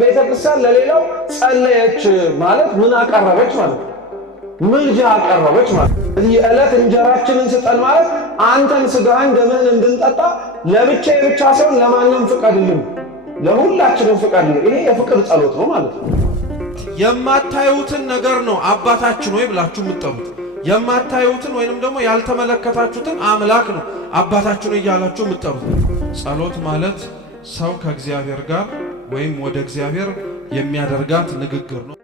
ቤተክርስቲያን ለሌላው ጸለየች ማለት ምን አቀረበች ማለት ነው? ምልጃ አቀረበች ማለት ነው። ስለዚህ የዕለት እንጀራችንን ስጠን ማለት አንተን ስጋህን ደምህን እንድንጠጣ ለብቻዬ ብቻ ሳይሆን ለማንም ፍቀድልን፣ ለሁላችንም ፍቀድልን። ይሄ የፍቅር ጸሎት ነው ማለት ነው። የማታዩትን ነገር ነው አባታችን ሆይ ብላችሁ የምትጠሩት። የማታዩትን ወይንም ደግሞ ያልተመለከታችሁትን አምላክ ነው አባታችን ሆይ እያላችሁ የምትጠሩት። ጸሎት ማለት ሰው ከእግዚአብሔር ጋር ወይም ወደ እግዚአብሔር የሚያደርጋት ንግግር ነው።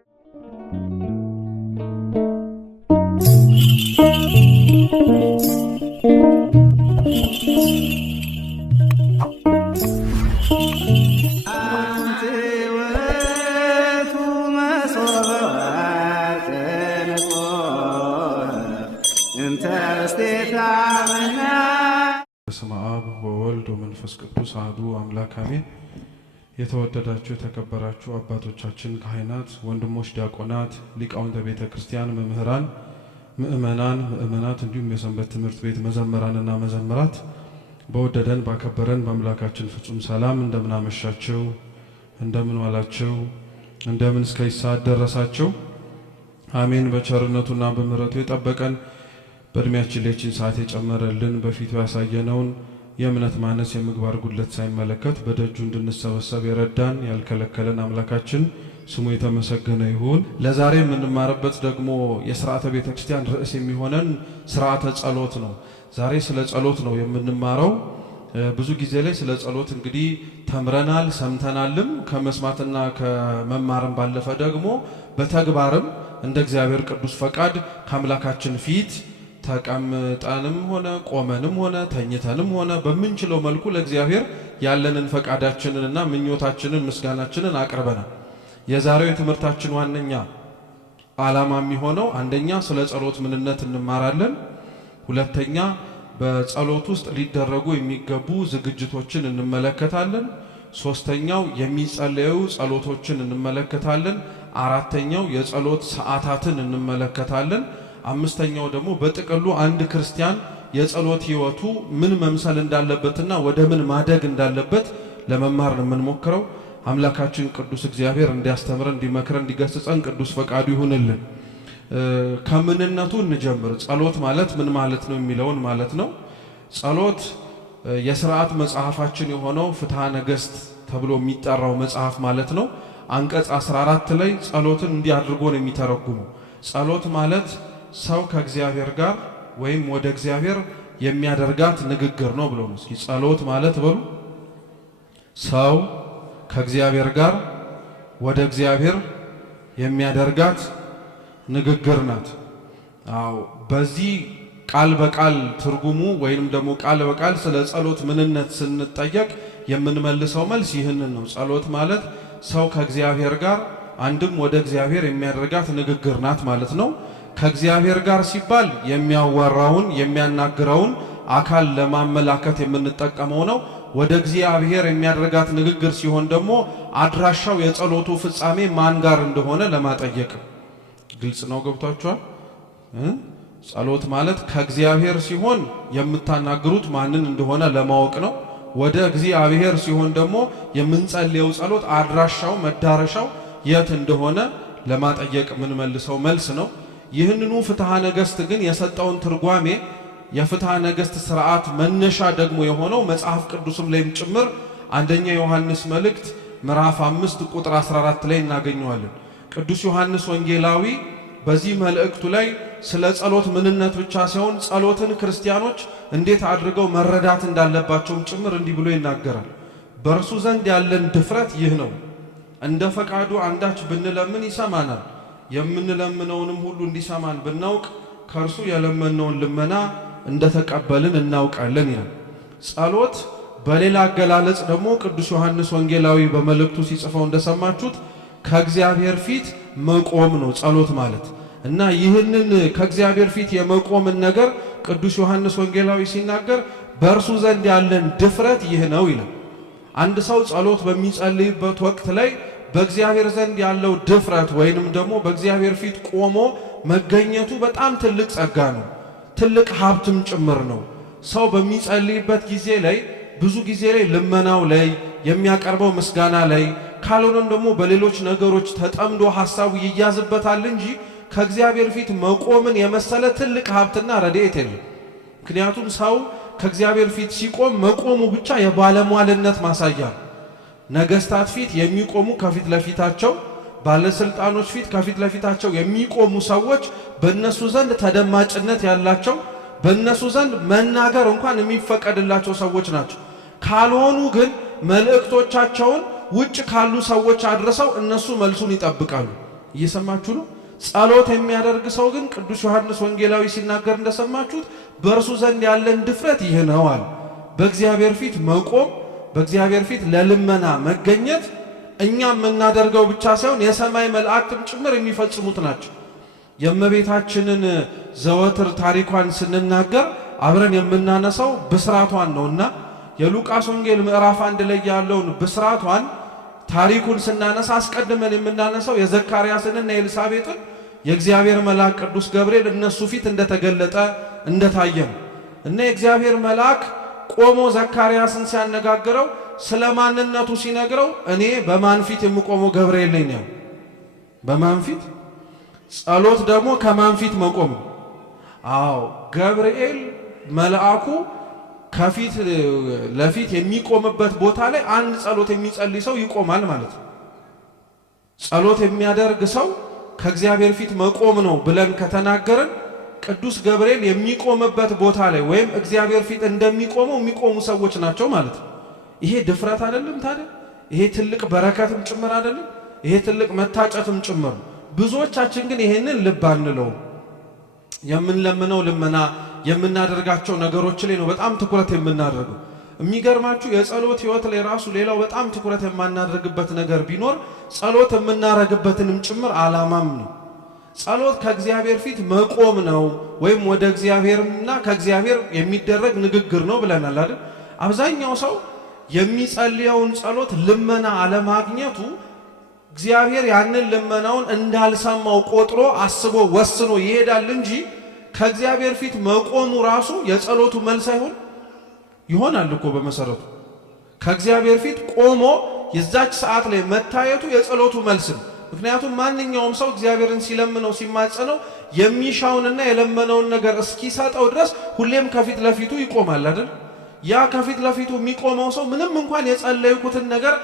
በስመ አብ ወወልድ ወመንፈስ ቅዱስ አሐዱ አምላክ አሜን። የተወደዳችሁ የተከበራችሁ አባቶቻችን ካህናት፣ ወንድሞች ዲያቆናት፣ ሊቃውንተ ቤተ ክርስቲያን፣ መምህራን፣ ምእመናት እንዲሁም የሰንበት ትምህርት ቤት መዘምራንና መዘምራት በወደደን ባከበረን በአምላካችን ፍጹም ሰላም እንደምን አመሻችሁ፣ እንደምን ዋላችሁ፣ እንደምን እስከ ሰዓት ደረሳችሁ። አሜን። በቸርነቱና በምሕረቱ የጠበቀን በእድሜያችን ሌችን ሰዓት የጨመረልን በፊቱ ያሳየነውን የእምነት ማነስ የምግባር ጉድለት ሳይመለከት በደጁ እንድንሰበሰብ የረዳን ያልከለከለን አምላካችን ስሙ የተመሰገነ ይሁን። ለዛሬ የምንማርበት ደግሞ የሥርዓተ ቤተ ክርስቲያን ርዕስ የሚሆነን ሥርዓተ ጸሎት ነው። ዛሬ ስለ ጸሎት ነው የምንማረው። ብዙ ጊዜ ላይ ስለ ጸሎት እንግዲህ ተምረናል፣ ሰምተናልም። ከመስማትና ከመማርም ባለፈ ደግሞ በተግባርም እንደ እግዚአብሔር ቅዱስ ፈቃድ ከአምላካችን ፊት ተቀምጠንም ሆነ ቆመንም ሆነ ተኝተንም ሆነ በምንችለው መልኩ ለእግዚአብሔር ያለንን ፈቃዳችንንና ምኞታችንን ምስጋናችንን አቅርበናል። የዛሬው የትምህርታችን ዋነኛ ዓላማ የሚሆነው አንደኛ ስለ ጸሎት ምንነት እንማራለን። ሁለተኛ በጸሎት ውስጥ ሊደረጉ የሚገቡ ዝግጅቶችን እንመለከታለን። ሶስተኛው የሚጸለዩ ጸሎቶችን እንመለከታለን። አራተኛው የጸሎት ሰዓታትን እንመለከታለን። አምስተኛው ደግሞ በጥቅሉ አንድ ክርስቲያን የጸሎት ሕይወቱ ምን መምሰል እንዳለበትና ወደ ምን ማደግ እንዳለበት ለመማር ነው የምንሞክረው። አምላካችን ቅዱስ እግዚአብሔር እንዲያስተምረን፣ እንዲመክረን፣ እንዲገስጸን ቅዱስ ፈቃዱ ይሁንልን። ከምንነቱ እንጀምር። ጸሎት ማለት ምን ማለት ነው የሚለውን ማለት ነው። ጸሎት የሥርዓት መጽሐፋችን የሆነው ፍትሐ ነገሥት ተብሎ የሚጠራው መጽሐፍ ማለት ነው። አንቀጽ 14 ላይ ጸሎትን እንዲህ አድርጎ ነው የሚተረጉመው። ጸሎት ማለት ሰው ከእግዚአብሔር ጋር ወይም ወደ እግዚአብሔር የሚያደርጋት ንግግር ነው ብሎ ነው። እስኪ ጸሎት ማለት በሉ። ሰው ከእግዚአብሔር ጋር ወደ እግዚአብሔር የሚያደርጋት ንግግር ናት። አዎ፣ በዚህ ቃል በቃል ትርጉሙ ወይንም ደግሞ ቃል በቃል ስለ ጸሎት ምንነት ስንጠየቅ የምንመልሰው መልስ ይህንን ነው። ጸሎት ማለት ሰው ከእግዚአብሔር ጋር አንድም ወደ እግዚአብሔር የሚያደርጋት ንግግር ናት ማለት ነው። ከእግዚአብሔር ጋር ሲባል የሚያወራውን የሚያናግረውን አካል ለማመላከት የምንጠቀመው ነው። ወደ እግዚአብሔር የሚያደርጋት ንግግር ሲሆን ደግሞ አድራሻው የጸሎቱ ፍጻሜ ማን ጋር እንደሆነ ለማጠየቅ። ግልጽ ነው? ገብቷችኋል? ጸሎት ማለት ከእግዚአብሔር ሲሆን የምታናግሩት ማንን እንደሆነ ለማወቅ ነው። ወደ እግዚአብሔር ሲሆን ደግሞ የምንጸልየው ጸሎት አድራሻው መዳረሻው የት እንደሆነ ለማጠየቅ የምንመልሰው መልስ ነው። ይህንኑ ፍትሐ ነገሥት ግን የሰጠውን ትርጓሜ የፍትሐ ነገሥት ሥርዓት መነሻ ደግሞ የሆነው መጽሐፍ ቅዱስም ላይም ጭምር አንደኛ ዮሐንስ መልእክት ምዕራፍ 5 ቁጥር 14 ላይ እናገኘዋለን። ቅዱስ ዮሐንስ ወንጌላዊ በዚህ መልእክቱ ላይ ስለ ጸሎት ምንነት ብቻ ሳይሆን ጸሎትን ክርስቲያኖች እንዴት አድርገው መረዳት እንዳለባቸውም ጭምር እንዲህ ብሎ ይናገራል። በእርሱ ዘንድ ያለን ድፍረት ይህ ነው፣ እንደ ፈቃዱ አንዳች ብንለምን ይሰማናል፣ የምንለምነውንም ሁሉ እንዲሰማን ብናውቅ ከእርሱ የለመነውን ልመና እንደተቀበልን እናውቃለን ይላል። ጸሎት በሌላ አገላለጽ ደግሞ ቅዱስ ዮሐንስ ወንጌላዊ በመልእክቱ ሲጽፈው እንደሰማችሁት ከእግዚአብሔር ፊት መቆም ነው ጸሎት ማለት እና ይህንን ከእግዚአብሔር ፊት የመቆምን ነገር ቅዱስ ዮሐንስ ወንጌላዊ ሲናገር በእርሱ ዘንድ ያለን ድፍረት ይህ ነው ይላል። አንድ ሰው ጸሎት በሚጸልይበት ወቅት ላይ በእግዚአብሔር ዘንድ ያለው ድፍረት ወይንም ደግሞ በእግዚአብሔር ፊት ቆሞ መገኘቱ በጣም ትልቅ ጸጋ ነው፣ ትልቅ ሀብትም ጭምር ነው። ሰው በሚጸልይበት ጊዜ ላይ ብዙ ጊዜ ላይ ልመናው ላይ የሚያቀርበው ምስጋና ላይ ካልሆነም ደግሞ በሌሎች ነገሮች ተጠምዶ ሐሳቡ ይያዝበታል እንጂ ከእግዚአብሔር ፊት መቆምን የመሰለ ትልቅ ሀብትና ረድኤት የለም። ምክንያቱም ሰው ከእግዚአብሔር ፊት ሲቆም መቆሙ ብቻ የባለሟልነት ማሳያ ነው። ነገስታት ፊት የሚቆሙ ከፊት ለፊታቸው፣ ባለስልጣኖች ፊት ከፊት ለፊታቸው የሚቆሙ ሰዎች በእነሱ ዘንድ ተደማጭነት ያላቸው፣ በእነሱ ዘንድ መናገር እንኳን የሚፈቀድላቸው ሰዎች ናቸው። ካልሆኑ ግን መልእክቶቻቸውን ውጭ ካሉ ሰዎች አድርሰው እነሱ መልሱን ይጠብቃሉ። እየሰማችሁ ነው? ጸሎት የሚያደርግ ሰው ግን ቅዱስ ዮሐንስ ወንጌላዊ ሲናገር እንደሰማችሁት በእርሱ ዘንድ ያለን ድፍረት ይህ ነው አለ። በእግዚአብሔር ፊት መቆም፣ በእግዚአብሔር ፊት ለልመና መገኘት እኛ የምናደርገው ብቻ ሳይሆን የሰማይ መላእክትም ጭምር የሚፈጽሙት ናቸው። የእመቤታችንን ዘወትር ታሪኳን ስንናገር አብረን የምናነሳው ብስራቷን ነውና የሉቃስ ወንጌል ምዕራፍ 1 ላይ ያለውን ብስራቷን ታሪኩን ስናነሳ አስቀድመን የምናነሳው የዘካርያስንና የኤልሳቤጥን የእግዚአብሔር መልአክ ቅዱስ ገብርኤል እነሱ ፊት እንደተገለጠ እንደታየ ነው። እና የእግዚአብሔር መልአክ ቆሞ ዘካርያስን ሲያነጋግረው ስለ ማንነቱ ሲነግረው እኔ በማን ፊት የምቆመው ገብርኤል ነኝ ነው። በማን ፊት? ጸሎት ደግሞ ከማን ፊት መቆም? አዎ ገብርኤል መልአኩ ከፊት ለፊት የሚቆምበት ቦታ ላይ አንድ ጸሎት የሚጸልይ ሰው ይቆማል ማለት ነው። ጸሎት የሚያደርግ ሰው ከእግዚአብሔር ፊት መቆም ነው ብለን ከተናገርን ቅዱስ ገብርኤል የሚቆምበት ቦታ ላይ ወይም እግዚአብሔር ፊት እንደሚቆመው የሚቆሙ ሰዎች ናቸው ማለት ነው። ይሄ ድፍረት አይደለም ታዲያ? ይሄ ትልቅ በረከትም ጭምር አይደለም? ይሄ ትልቅ መታጨትም ጭምር። ብዙዎቻችን ግን ይሄንን ልብ አንለው። የምንለምነው ልመና የምናደርጋቸው ነገሮች ላይ ነው በጣም ትኩረት የምናደርገው። የሚገርማችሁ የጸሎት ህይወት ላይ ራሱ ሌላው በጣም ትኩረት የማናደርግበት ነገር ቢኖር ጸሎት የምናረግበትንም ጭምር ዓላማም ነው። ጸሎት ከእግዚአብሔር ፊት መቆም ነው ወይም ወደ እግዚአብሔርና ከእግዚአብሔር የሚደረግ ንግግር ነው ብለናል አይደል? አብዛኛው ሰው የሚጸልየውን ጸሎት ልመና አለማግኘቱ እግዚአብሔር ያንን ልመናውን እንዳልሰማው ቆጥሮ አስቦ ወስኖ ይሄዳል እንጂ ከእግዚአብሔር ፊት መቆሙ ራሱ የጸሎቱ መልስ አይሆን ይሆናል እኮ በመሰረቱ ከእግዚአብሔር ፊት ቆሞ የዛች ሰዓት ላይ መታየቱ የጸሎቱ መልስ ነው። ምክንያቱም ማንኛውም ሰው እግዚአብሔርን ሲለምነው ሲማጸነው የሚሻውንና የለመነውን ነገር እስኪሰጠው ድረስ ሁሌም ከፊት ለፊቱ ይቆማል አይደል? ያ ከፊት ለፊቱ የሚቆመው ሰው ምንም እንኳን የጸለይኩትን ነገር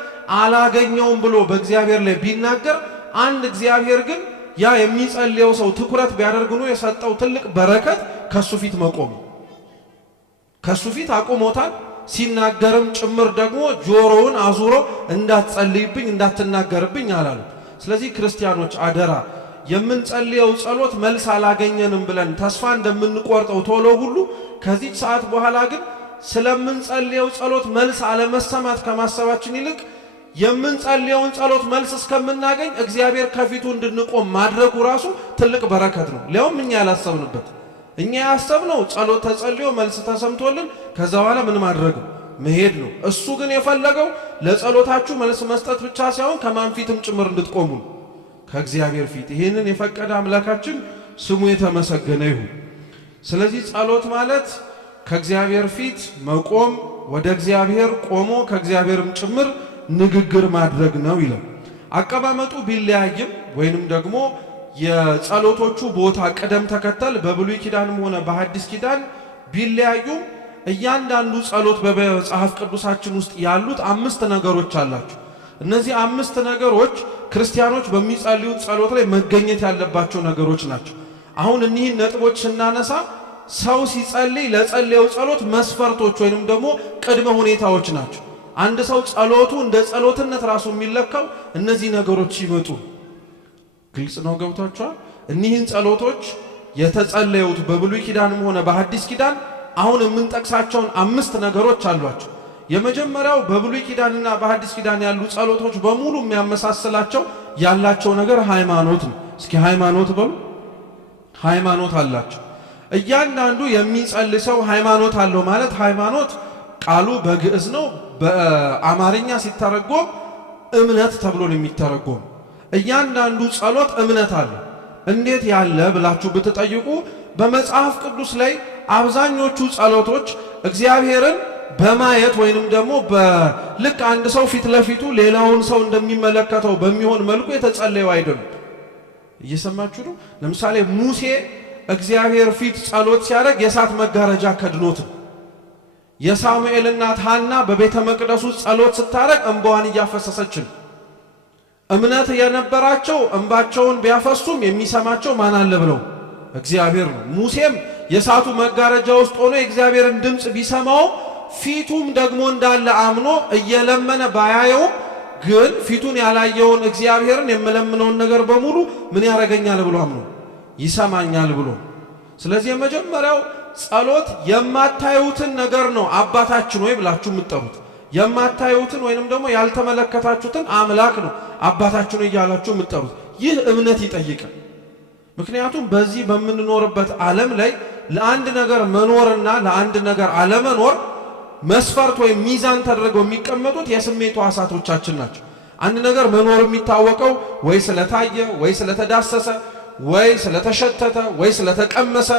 አላገኘውም ብሎ በእግዚአብሔር ላይ ቢናገር አንድ እግዚአብሔር ግን ያ የሚጸልየው ሰው ትኩረት ቢያደርግ ነው የሰጠው ትልቅ በረከት ከሱ ፊት መቆም። ከሱ ፊት አቆሞታል። ሲናገርም ጭምር ደግሞ ጆሮውን አዙሮ እንዳትጸልይብኝ እንዳትናገርብኝ አላሉ። ስለዚህ ክርስቲያኖች አደራ የምንጸልየው ጸሎት መልስ አላገኘንም ብለን ተስፋ እንደምንቆርጠው ቶሎ ሁሉ ከዚህ ሰዓት በኋላ ግን ስለምንጸልየው ጸሎት መልስ አለመሰማት ከማሰባችን ይልቅ የምንጸልየውን ጸሎት መልስ እስከምናገኝ እግዚአብሔር ከፊቱ እንድንቆም ማድረጉ ራሱ ትልቅ በረከት ነው። ሊያውም እኛ ያላሰብንበት እኛ ያሰብነው ጸሎት ተጸልዮ መልስ ተሰምቶልን ከዛ በኋላ ምን ማድረግ መሄድ ነው። እሱ ግን የፈለገው ለጸሎታችሁ መልስ መስጠት ብቻ ሳይሆን ከማን ፊትም ጭምር እንድትቆሙ ከእግዚአብሔር ፊት። ይህንን የፈቀደ አምላካችን ስሙ የተመሰገነ ይሁን። ስለዚህ ጸሎት ማለት ከእግዚአብሔር ፊት መቆም፣ ወደ እግዚአብሔር ቆሞ ከእግዚአብሔርም ጭምር ንግግር ማድረግ ነው ይላል። አቀማመጡ ቢለያይም ወይንም ደግሞ የጸሎቶቹ ቦታ ቅደም ተከተል በብሉይ ኪዳንም ሆነ በሐዲስ ኪዳን ቢለያዩም እያንዳንዱ ጸሎት በመጽሐፍ ቅዱሳችን ውስጥ ያሉት 5 ነገሮች አላቸው። እነዚህ 5 ነገሮች ክርስቲያኖች በሚጸልዩት ጸሎት ላይ መገኘት ያለባቸው ነገሮች ናቸው። አሁን እኒህን ነጥቦች ስናነሳ ሰው ሲጸልይ ለጸለየው ጸሎት መስፈርቶች ወይንም ደግሞ ቅድመ ሁኔታዎች ናቸው። አንድ ሰው ጸሎቱ እንደ ጸሎትነት ራሱ የሚለካው እነዚህ ነገሮች ሲመጡ ግልጽ ነው። ገብቷችኋል? እኒህን ጸሎቶች የተጸለዩት በብሉይ ኪዳንም ሆነ በሐዲስ ኪዳን አሁን የምንጠቅሳቸውን 5 ነገሮች አሏቸው። የመጀመሪያው በብሉይ ኪዳንና በሐዲስ ኪዳን ያሉ ጸሎቶች በሙሉ የሚያመሳስላቸው ያላቸው ነገር ሃይማኖት ነው። እስኪ ሃይማኖት በሉ። ሃይማኖት አላቸው። እያንዳንዱ የሚጸልይ ሰው ሃይማኖት አለው ማለት ሃይማኖት ቃሉ በግዕዝ ነው። በአማርኛ ሲተረጎም እምነት ተብሎ ነው የሚተረጎም። እያንዳንዱ ጸሎት እምነት አለ። እንዴት ያለ ብላችሁ ብትጠይቁ በመጽሐፍ ቅዱስ ላይ አብዛኞቹ ጸሎቶች እግዚአብሔርን በማየት ወይንም ደግሞ በልክ አንድ ሰው ፊት ለፊቱ ሌላውን ሰው እንደሚመለከተው በሚሆን መልኩ የተጸለየው አይደለም። እየሰማችሁ ነው? ለምሳሌ ሙሴ እግዚአብሔር ፊት ጸሎት ሲያደርግ የእሳት መጋረጃ ከድኖት ነው። የሳሙኤል እናት ሐና በቤተ መቅደሱ ጸሎት ስታደርግ እንባዋን እያፈሰሰች ነው። እምነት የነበራቸው እንባቸውን ቢያፈሱም የሚሰማቸው ማን አለ ብለው እግዚአብሔር ነው። ሙሴም የእሳቱ መጋረጃ ውስጥ ሆኖ የእግዚአብሔርን ድምፅ ቢሰማው ፊቱም ደግሞ እንዳለ አምኖ እየለመነ ባያየውም ግን ፊቱን ያላየውን እግዚአብሔርን የምለምነውን ነገር በሙሉ ምን ያደርገኛል ብሎ አምኖ ይሰማኛል ብሎ። ስለዚህ የመጀመሪያው ጸሎት የማታዩትን ነገር ነው አባታችን ወይ ብላችሁ የምትጠሩት። የማታዩትን ወይንም ደግሞ ያልተመለከታችሁትን አምላክ ነው አባታችን እያላችሁ የምትጠሩት። ይህ እምነት ይጠይቃል። ምክንያቱም በዚህ በምንኖርበት ዓለም ላይ ለአንድ ነገር መኖርና ለአንድ ነገር አለመኖር መስፈርት ወይም ሚዛን ተደርገው የሚቀመጡት የስሜት ሕዋሳቶቻችን ናቸው። አንድ ነገር መኖር የሚታወቀው ወይ ስለታየ ወይ ስለተዳሰሰ ወይ ስለተሸተተ ወይ ስለተቀመሰ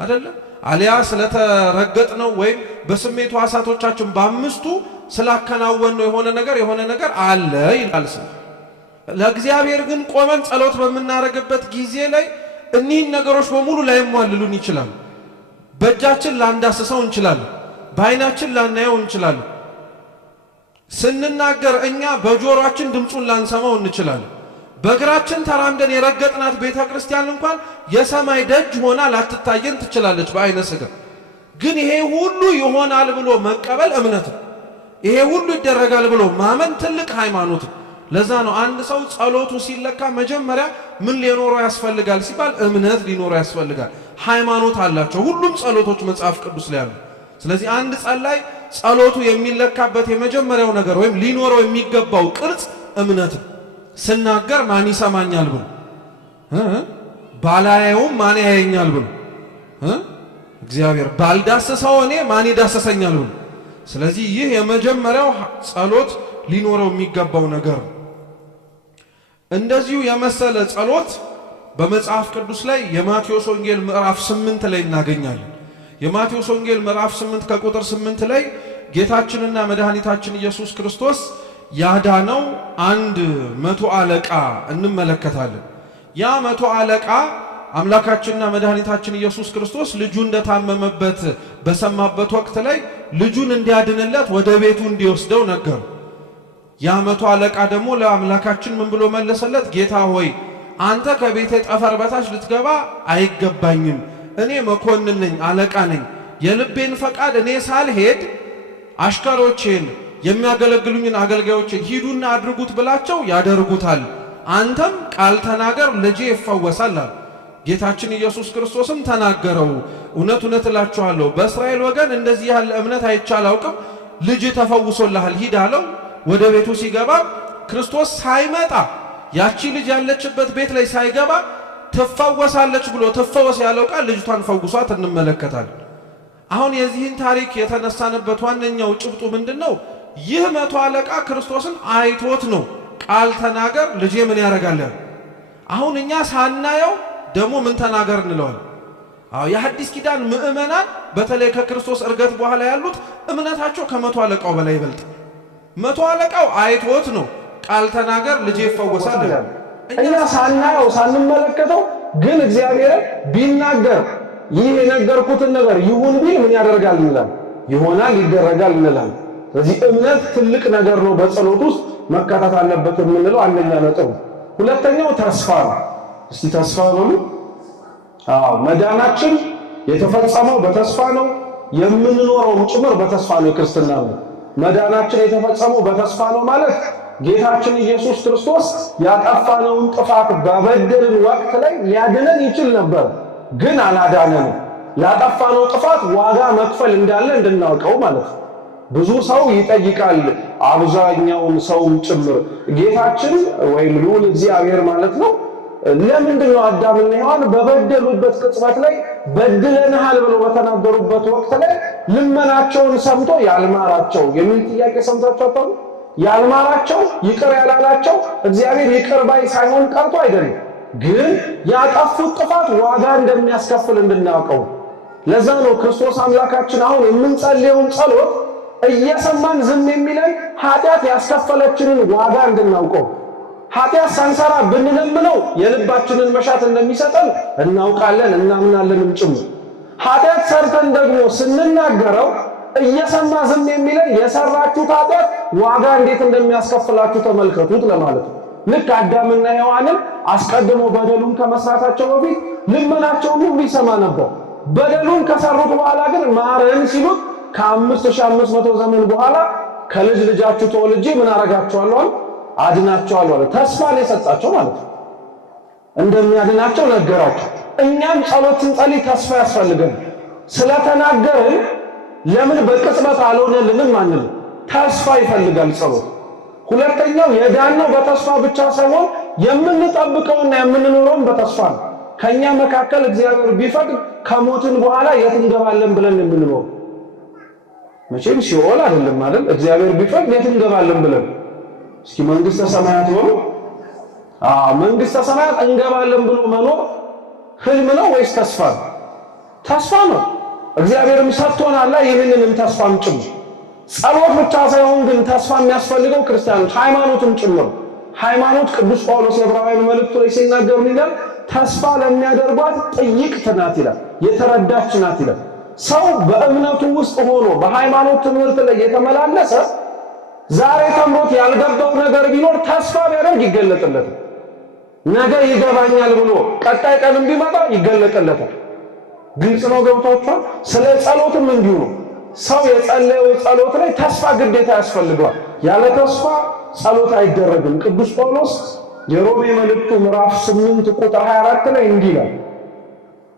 አይደለም፣ አሊያ ስለተረገጥነው ወይም በስሜት ሕዋሳቶቻችን በአምስቱ ስላከናወንነው የሆነ ነገር አለ ይላል ሰው። ለእግዚአብሔር ግን ቆመን ጸሎት በምናደርግበት ጊዜ ላይ እኒህን ነገሮች በሙሉ ላይሟልሉን ይችላሉ። በእጃችን ላንዳስሰው እንችላለን፣ በዓይናችን ላናየው እንችላለን። ስንናገር እኛ በጆሮአችን ድምፁን ላንሰማው እንችላለን። በእግራችን ተራምደን የረገጥናት ቤተ ክርስቲያን እንኳን የሰማይ ደጅ ሆና ላትታየን ትችላለች በዓይነ ሥጋ። ግን ይሄ ሁሉ ይሆናል ብሎ መቀበል እምነት ነው። ይሄ ሁሉ ይደረጋል ብሎ ማመን ትልቅ ሃይማኖት ነው። ለዛ ነው አንድ ሰው ጸሎቱ ሲለካ መጀመሪያ ምን ሊኖረው ያስፈልጋል ሲባል እምነት ሊኖረው ያስፈልጋል። ሃይማኖት አላቸው ሁሉም ጸሎቶች መጽሐፍ ቅዱስ ላይ አሉ። ስለዚህ አንድ ጸላይ ጸሎቱ የሚለካበት የመጀመሪያው ነገር ወይም ሊኖረው የሚገባው ቅርጽ እምነት ነው። ስናገር ማን ይሰማኛል ብሎ ባላየውም ማን ያየኛል ብሎ እግዚአብሔር ባልዳሰሰው እኔ ማን ይዳሰሰኛል ብሎ። ስለዚህ ይህ የመጀመሪያው ጸሎት ሊኖረው የሚገባው ነገር ነው። እንደዚሁ የመሰለ ጸሎት በመጽሐፍ ቅዱስ ላይ የማቴዎስ ወንጌል ምዕራፍ 8 ላይ እናገኛለን። የማቴዎስ ወንጌል ምዕራፍ 8 ከቁጥር 8 ላይ ጌታችንና መድኃኒታችን ኢየሱስ ክርስቶስ ያዳነው አንድ 100 አለቃ እንመለከታለን። ያ 100 አለቃ አምላካችንና መድኃኒታችን ኢየሱስ ክርስቶስ ልጁ እንደታመመበት በሰማበት ወቅት ላይ ልጁን እንዲያድንለት ወደ ቤቱ እንዲወስደው ነገሩ። ያ 100 አለቃ ደግሞ ለአምላካችን ምን ብሎ መለሰለት? ጌታ ሆይ አንተ ከቤቴ ጠፈር በታች ልትገባ አይገባኝም። እኔ መኮንን ነኝ፣ አለቃ ነኝ። የልቤን ፈቃድ እኔ ሳልሄድ አሽከሮቼን የሚያገለግሉኝን አገልጋዮችን ሂዱና አድርጉት ብላቸው ያደርጉታል። አንተም ቃል ተናገር ልጄ ይፈወሳል አለ። ጌታችን ኢየሱስ ክርስቶስም ተናገረው፣ እውነት እውነት እላችኋለሁ በእስራኤል ወገን እንደዚህ ያለ እምነት አይቼ አላውቅም። ልጅ ተፈውሶልሃል ሂድ አለው። ወደ ቤቱ ሲገባ ክርስቶስ ሳይመጣ ያቺ ልጅ ያለችበት ቤት ላይ ሳይገባ ትፈወሳለች ብሎ ትፈወስ ያለው ቃል ልጅቷን ፈውሷት እንመለከታለን። አሁን የዚህን ታሪክ የተነሳንበት ዋነኛው ጭብጡ ምንድነው? ይህ 100 አለቃ ክርስቶስን አይቶት ነው ቃል ተናገር ልጄ ምን ያደርጋል። አሁን እኛ ሳናየው ደግሞ ምን ተናገር እንለዋለን? የሐዲስ ኪዳን ምእመናን በተለይ ከክርስቶስ እርገት በኋላ ያሉት እምነታቸው ከ100 አለቃው በላይ ይበልጥ። 100 አለቃው አይቶት ነው ቃል ተናገር ልጄ ይፈወሳል። እኛ ሳናየው ሳንመለከተው ግን እግዚአብሔር ቢናገር ይህ የነገርኩትን ነገር ይሁን ቢል ምን ያደርጋል እንላለን? ይሆናል ይደረጋል እንላለን። ስለዚህ እምነት ትልቅ ነገር ነው። በጸሎት ውስጥ መካተት አለበት የምንለው አንደኛ ነጥብ። ሁለተኛው ተስፋ ነው። እስቲ ተስፋ በሉ። መዳናችን የተፈጸመው በተስፋ ነው። የምንኖረውም ጭምር በተስፋ ነው። ክርስትና ነው። መዳናችን የተፈጸመው በተስፋ ነው ማለት ጌታችን ኢየሱስ ክርስቶስ ያጠፋነውን ጥፋት በበደልን ወቅት ላይ ሊያድነን ይችል ነበር፣ ግን አላዳነንም። ላጠፋነው ጥፋት ዋጋ መክፈል እንዳለ እንድናውቀው ማለት ነው። ብዙ ሰው ይጠይቃል፣ አብዛኛውን ሰውም ጭምር ጌታችን ወይም ልዑል እግዚአብሔር ማለት ነው ለምንድን ነው አዳምና ሔዋን በበደሉበት ቅጽበት ላይ በድለንሃል ብለው በተናገሩበት ወቅት ላይ ልመናቸውን ሰምቶ ያልማራቸው የሚል ጥያቄ ሰምታችሁ አታውቁ? ያልማራቸው ይቅር ያላላቸው እግዚአብሔር ይቅር ባይ ሳይሆን ቀርቶ አይደለም፣ ግን ያጠፉት ጥፋት ዋጋ እንደሚያስከፍል እንድናውቀው። ለዛ ነው ክርስቶስ አምላካችን አሁን የምንጸልየውን ጸሎት እየሰማን ዝም የሚለን ኃጢአት ያስከፈለችንን ዋጋ እንድናውቀው። ኃጢአት ሳንሰራ ብንለምነው የልባችንን መሻት እንደሚሰጠን እናውቃለን እናምናለንም ጭምር። ኃጢአት ሰርተን ደግሞ ስንናገረው እየሰማ ዝም የሚለን የሰራችሁት ኃጢአት ዋጋ እንዴት እንደሚያስከፍላችሁ ተመልከቱት ለማለት ነው። ልክ አዳምና ሔዋንን አስቀድሞ በደሉን ከመስራታቸው በፊት ልመናቸውን ሁሉ ይሰማ ነበር። በደሉን ከሰሩት በኋላ ግን ማረን ሲሉት ከ5500 ዘመን በኋላ ከልጅ ልጃችሁ ተወልጄ ምን አረጋችኋለሁ? አድናችኋለሁ። ተስፋን የሰጣቸው ማለት ነው። እንደሚያድናቸው ነገራቸው። እኛም ጸሎት ስንጸልይ ተስፋ ያስፈልገን። ስለተናገርን ለምን በቅጽበት አልሆነልንም አንልም። ተስፋ ይፈልጋል ጸሎት። ሁለተኛው የዳነው በተስፋ ብቻ ሳይሆን የምንጠብቀውና የምንኖረው በተስፋ ነው። ከኛ መካከል እግዚአብሔር ቢፈቅድ ከሞትን በኋላ የት እንገባለን ብለን የምንኖረው መቼም ሲኦል አይደለም አይደል? እግዚአብሔር ቢፈቅድ የት እንገባለን ብለን እስኪ መንግስተ ሰማያት ነው። መንግስተ ሰማያት እንገባለን ብሎ መኖር ህልም ነው ወይስ ተስፋ ነው? ተስፋ ነው። እግዚአብሔርም ሰጥቶናል ይህንንም ተስፋም ጭምር። ጸሎት ብቻ ሳይሆን ግን ተስፋ የሚያስፈልገው ክርስቲያኖች ሃይማኖትም ጭምር። ሃይማኖት ቅዱስ ጳውሎስ የዕብራውያን መልእክቱ ላይ ሲናገር ይላል ተስፋ ለሚያደርጓት ጥይቅት ናት ይላል፣ የተረዳች ናት ይላል። ሰው በእምነቱ ውስጥ ሆኖ በሃይማኖት ትምህርት ላይ የተመላለሰ ዛሬ ተምሮት ያልገባው ነገር ቢኖር ተስፋ ቢያደርግ ይገለጥለታል። ነገ ይገባኛል ብሎ ቀጣይ ቀንም ቢመጣ ይገለጥለታል። ግልጽ ነው፣ ገብቷችኋል? ስለ ጸሎትም እንዲሁ ነው። ሰው የጸለየው ጸሎት ላይ ተስፋ ግዴታ ያስፈልገዋል። ያለ ተስፋ ጸሎት አይደረግም። ቅዱስ ጳውሎስ የሮሜ መልእክቱ ምዕራፍ 8 ቁጥር 24 ላይ እንዲህ ይላል፣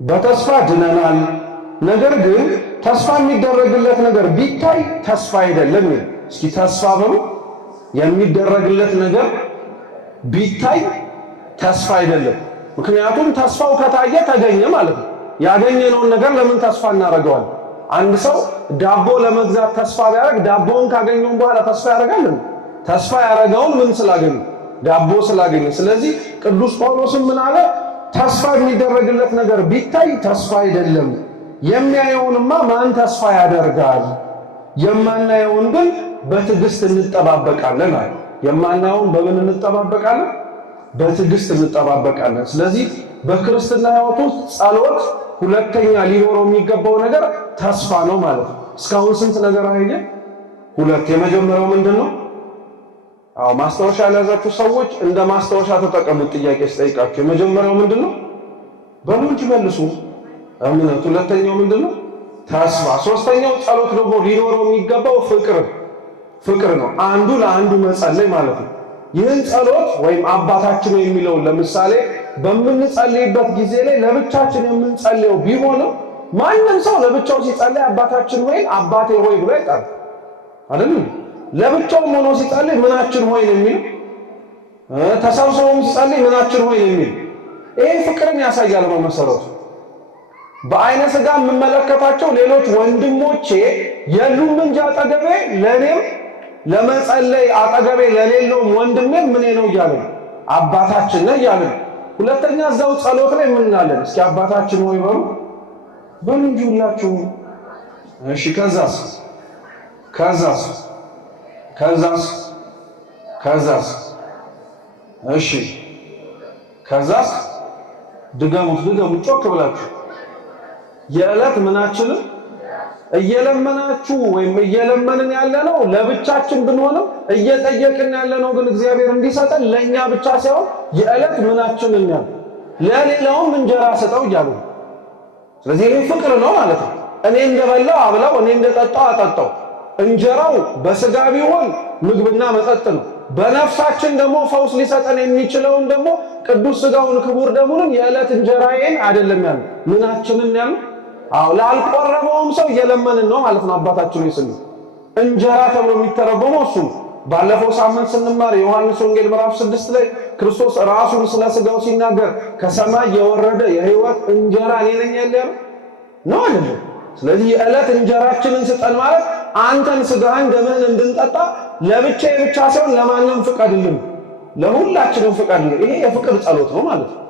በተስፋ ድነናል፣ ነገር ግን ተስፋ የሚደረግለት ነገር ቢታይ ተስፋ አይደለም። እስኪ ተስፋ በሉ። የሚደረግለት ነገር ቢታይ ተስፋ አይደለም። ምክንያቱም ተስፋው ከታየ ተገኘ ማለት ነው። ያገኘነውን ነገር ለምን ተስፋ እናደርገዋለን? አንድ ሰው ዳቦ ለመግዛት ተስፋ ቢያደርግ ዳቦውን ካገኘውን በኋላ ተስፋ ያደርጋል? ተስፋ ያደረገውን ምን ስላገኘ? ዳቦ ስላገኘ። ስለዚህ ቅዱስ ጳውሎስም ምን አለ? ተስፋ የሚደረግለት ነገር ቢታይ ተስፋ አይደለም። የሚያየውንማ ማን ተስፋ ያደርጋል? የማናየውን ግን በትዕግስት እንጠባበቃለን አለ። የማናየውን በምን እንጠባበቃለን? በትዕግስት እንጠባበቃለን። ስለዚህ በክርስትና ሕይወት ውስጥ ጸሎት ሁለተኛ ሊኖረው የሚገባው ነገር ተስፋ ነው ማለት ነው። እስካሁን ስንት ነገር አየየ? ሁለት። የመጀመሪያው ምንድነው? ማስታወሻ ያላዛችሁ ሰዎች እንደ ማስታወሻ ተጠቀሙት። ጥያቄ ስጠይቃችሁ የመጀመሪያው ምንድነው? በሉ እንጂ መልሱ። እምነት። ሁለተኛው ምንድነው? ተስፋ። ሶስተኛው ጸሎት ደግሞ ሊኖረው የሚገባው ፍቅር ነው። አንዱ ለአንዱ መጸለይ ማለት ነው። ይህን ጸሎት ወይም አባታችን የሚለውን ለምሳሌ በምንጸልይበት ጊዜ ላይ ለብቻችን የምንጸልየው ቢሆንም ማንም ሰው ለብቻው ሲጸልይ አባታችን ሆይ አባቴ ሆይ ብሎ ይጠራል አይደል? ለብቻው ሆኖ ሲጸልይ ምናችን ሆይ ነው የሚል፣ ተሰብስቦም ሲጸልይ ምናችን ሆይ ነው የሚል። ይሄ ፍቅርን ያሳያል በመሰረቱ። በአይነ ሥጋ የምመለከታቸው ሌሎች ወንድሞቼ የሉም እንጂ አጠገቤ ለኔም ለመጸለይ አጠገቤ ለሌለውም ወንድሜ ምን ነው እያለ አባታችን ነው እያለ። ሁለተኛ እዛው ጸሎት ላይ ምን እናለን? እስኪ አባታችን ሆይ በሉ እንጂ ሁላችሁ። እሺ ከዛስ እሺ ከዛስ ድገሙት ጮክ ብላችሁ የዕለት ምናችንን እየለመናችሁ ወይም እየለመንን ያለነው ለብቻችን ብንሆንም እየጠየቅን ያለነው ግን እግዚአብሔር እንዲሰጠን ለኛ ብቻ ሳይሆን የዕለት ምናችንን ያለ ለሌላውም እንጀራ ሰጠው እያሉ። ስለዚህ ይሄ ፍቅር ነው ማለት ነው። እኔ እንደበላው አብላው፣ እኔ እንደጠጣው አጠጣው። እንጀራው በስጋ ቢሆን ምግብና መጠጥ ነው። በነፍሳችን ደግሞ ፈውስ ሊሰጠን የሚችለውን ደግሞ ቅዱስ ስጋውን ክቡር ደሙን የዕለት እንጀራዬን አይደለም ያለ ምናችንን ያለ ላልቆረበውም ሰው እየለመንን ነው ማለት ነው። አባታችን ይስል እንጀራ ተብሎ የሚተረጎመው እሱ። ባለፈው ሳምንት ስንማር የዮሐንስ ወንጌል ምዕራፍ 6 ላይ ክርስቶስ ራሱን ስለ ስጋው ሲናገር ከሰማይ የወረደ የሕይወት እንጀራ እኔ ነኝ ያለ ነው አይደል? ስለዚህ የዕለት እንጀራችንን ስጠን ማለት አንተን ስጋህን ደምህን እንድንጠጣ ለብቻዬ ብቻ ሳይሆን ለማንም ፍቀድልን፣ ለሁላችንም ፍቀድልን። ይሄ የፍቅር ጸሎት ነው ማለት ነው።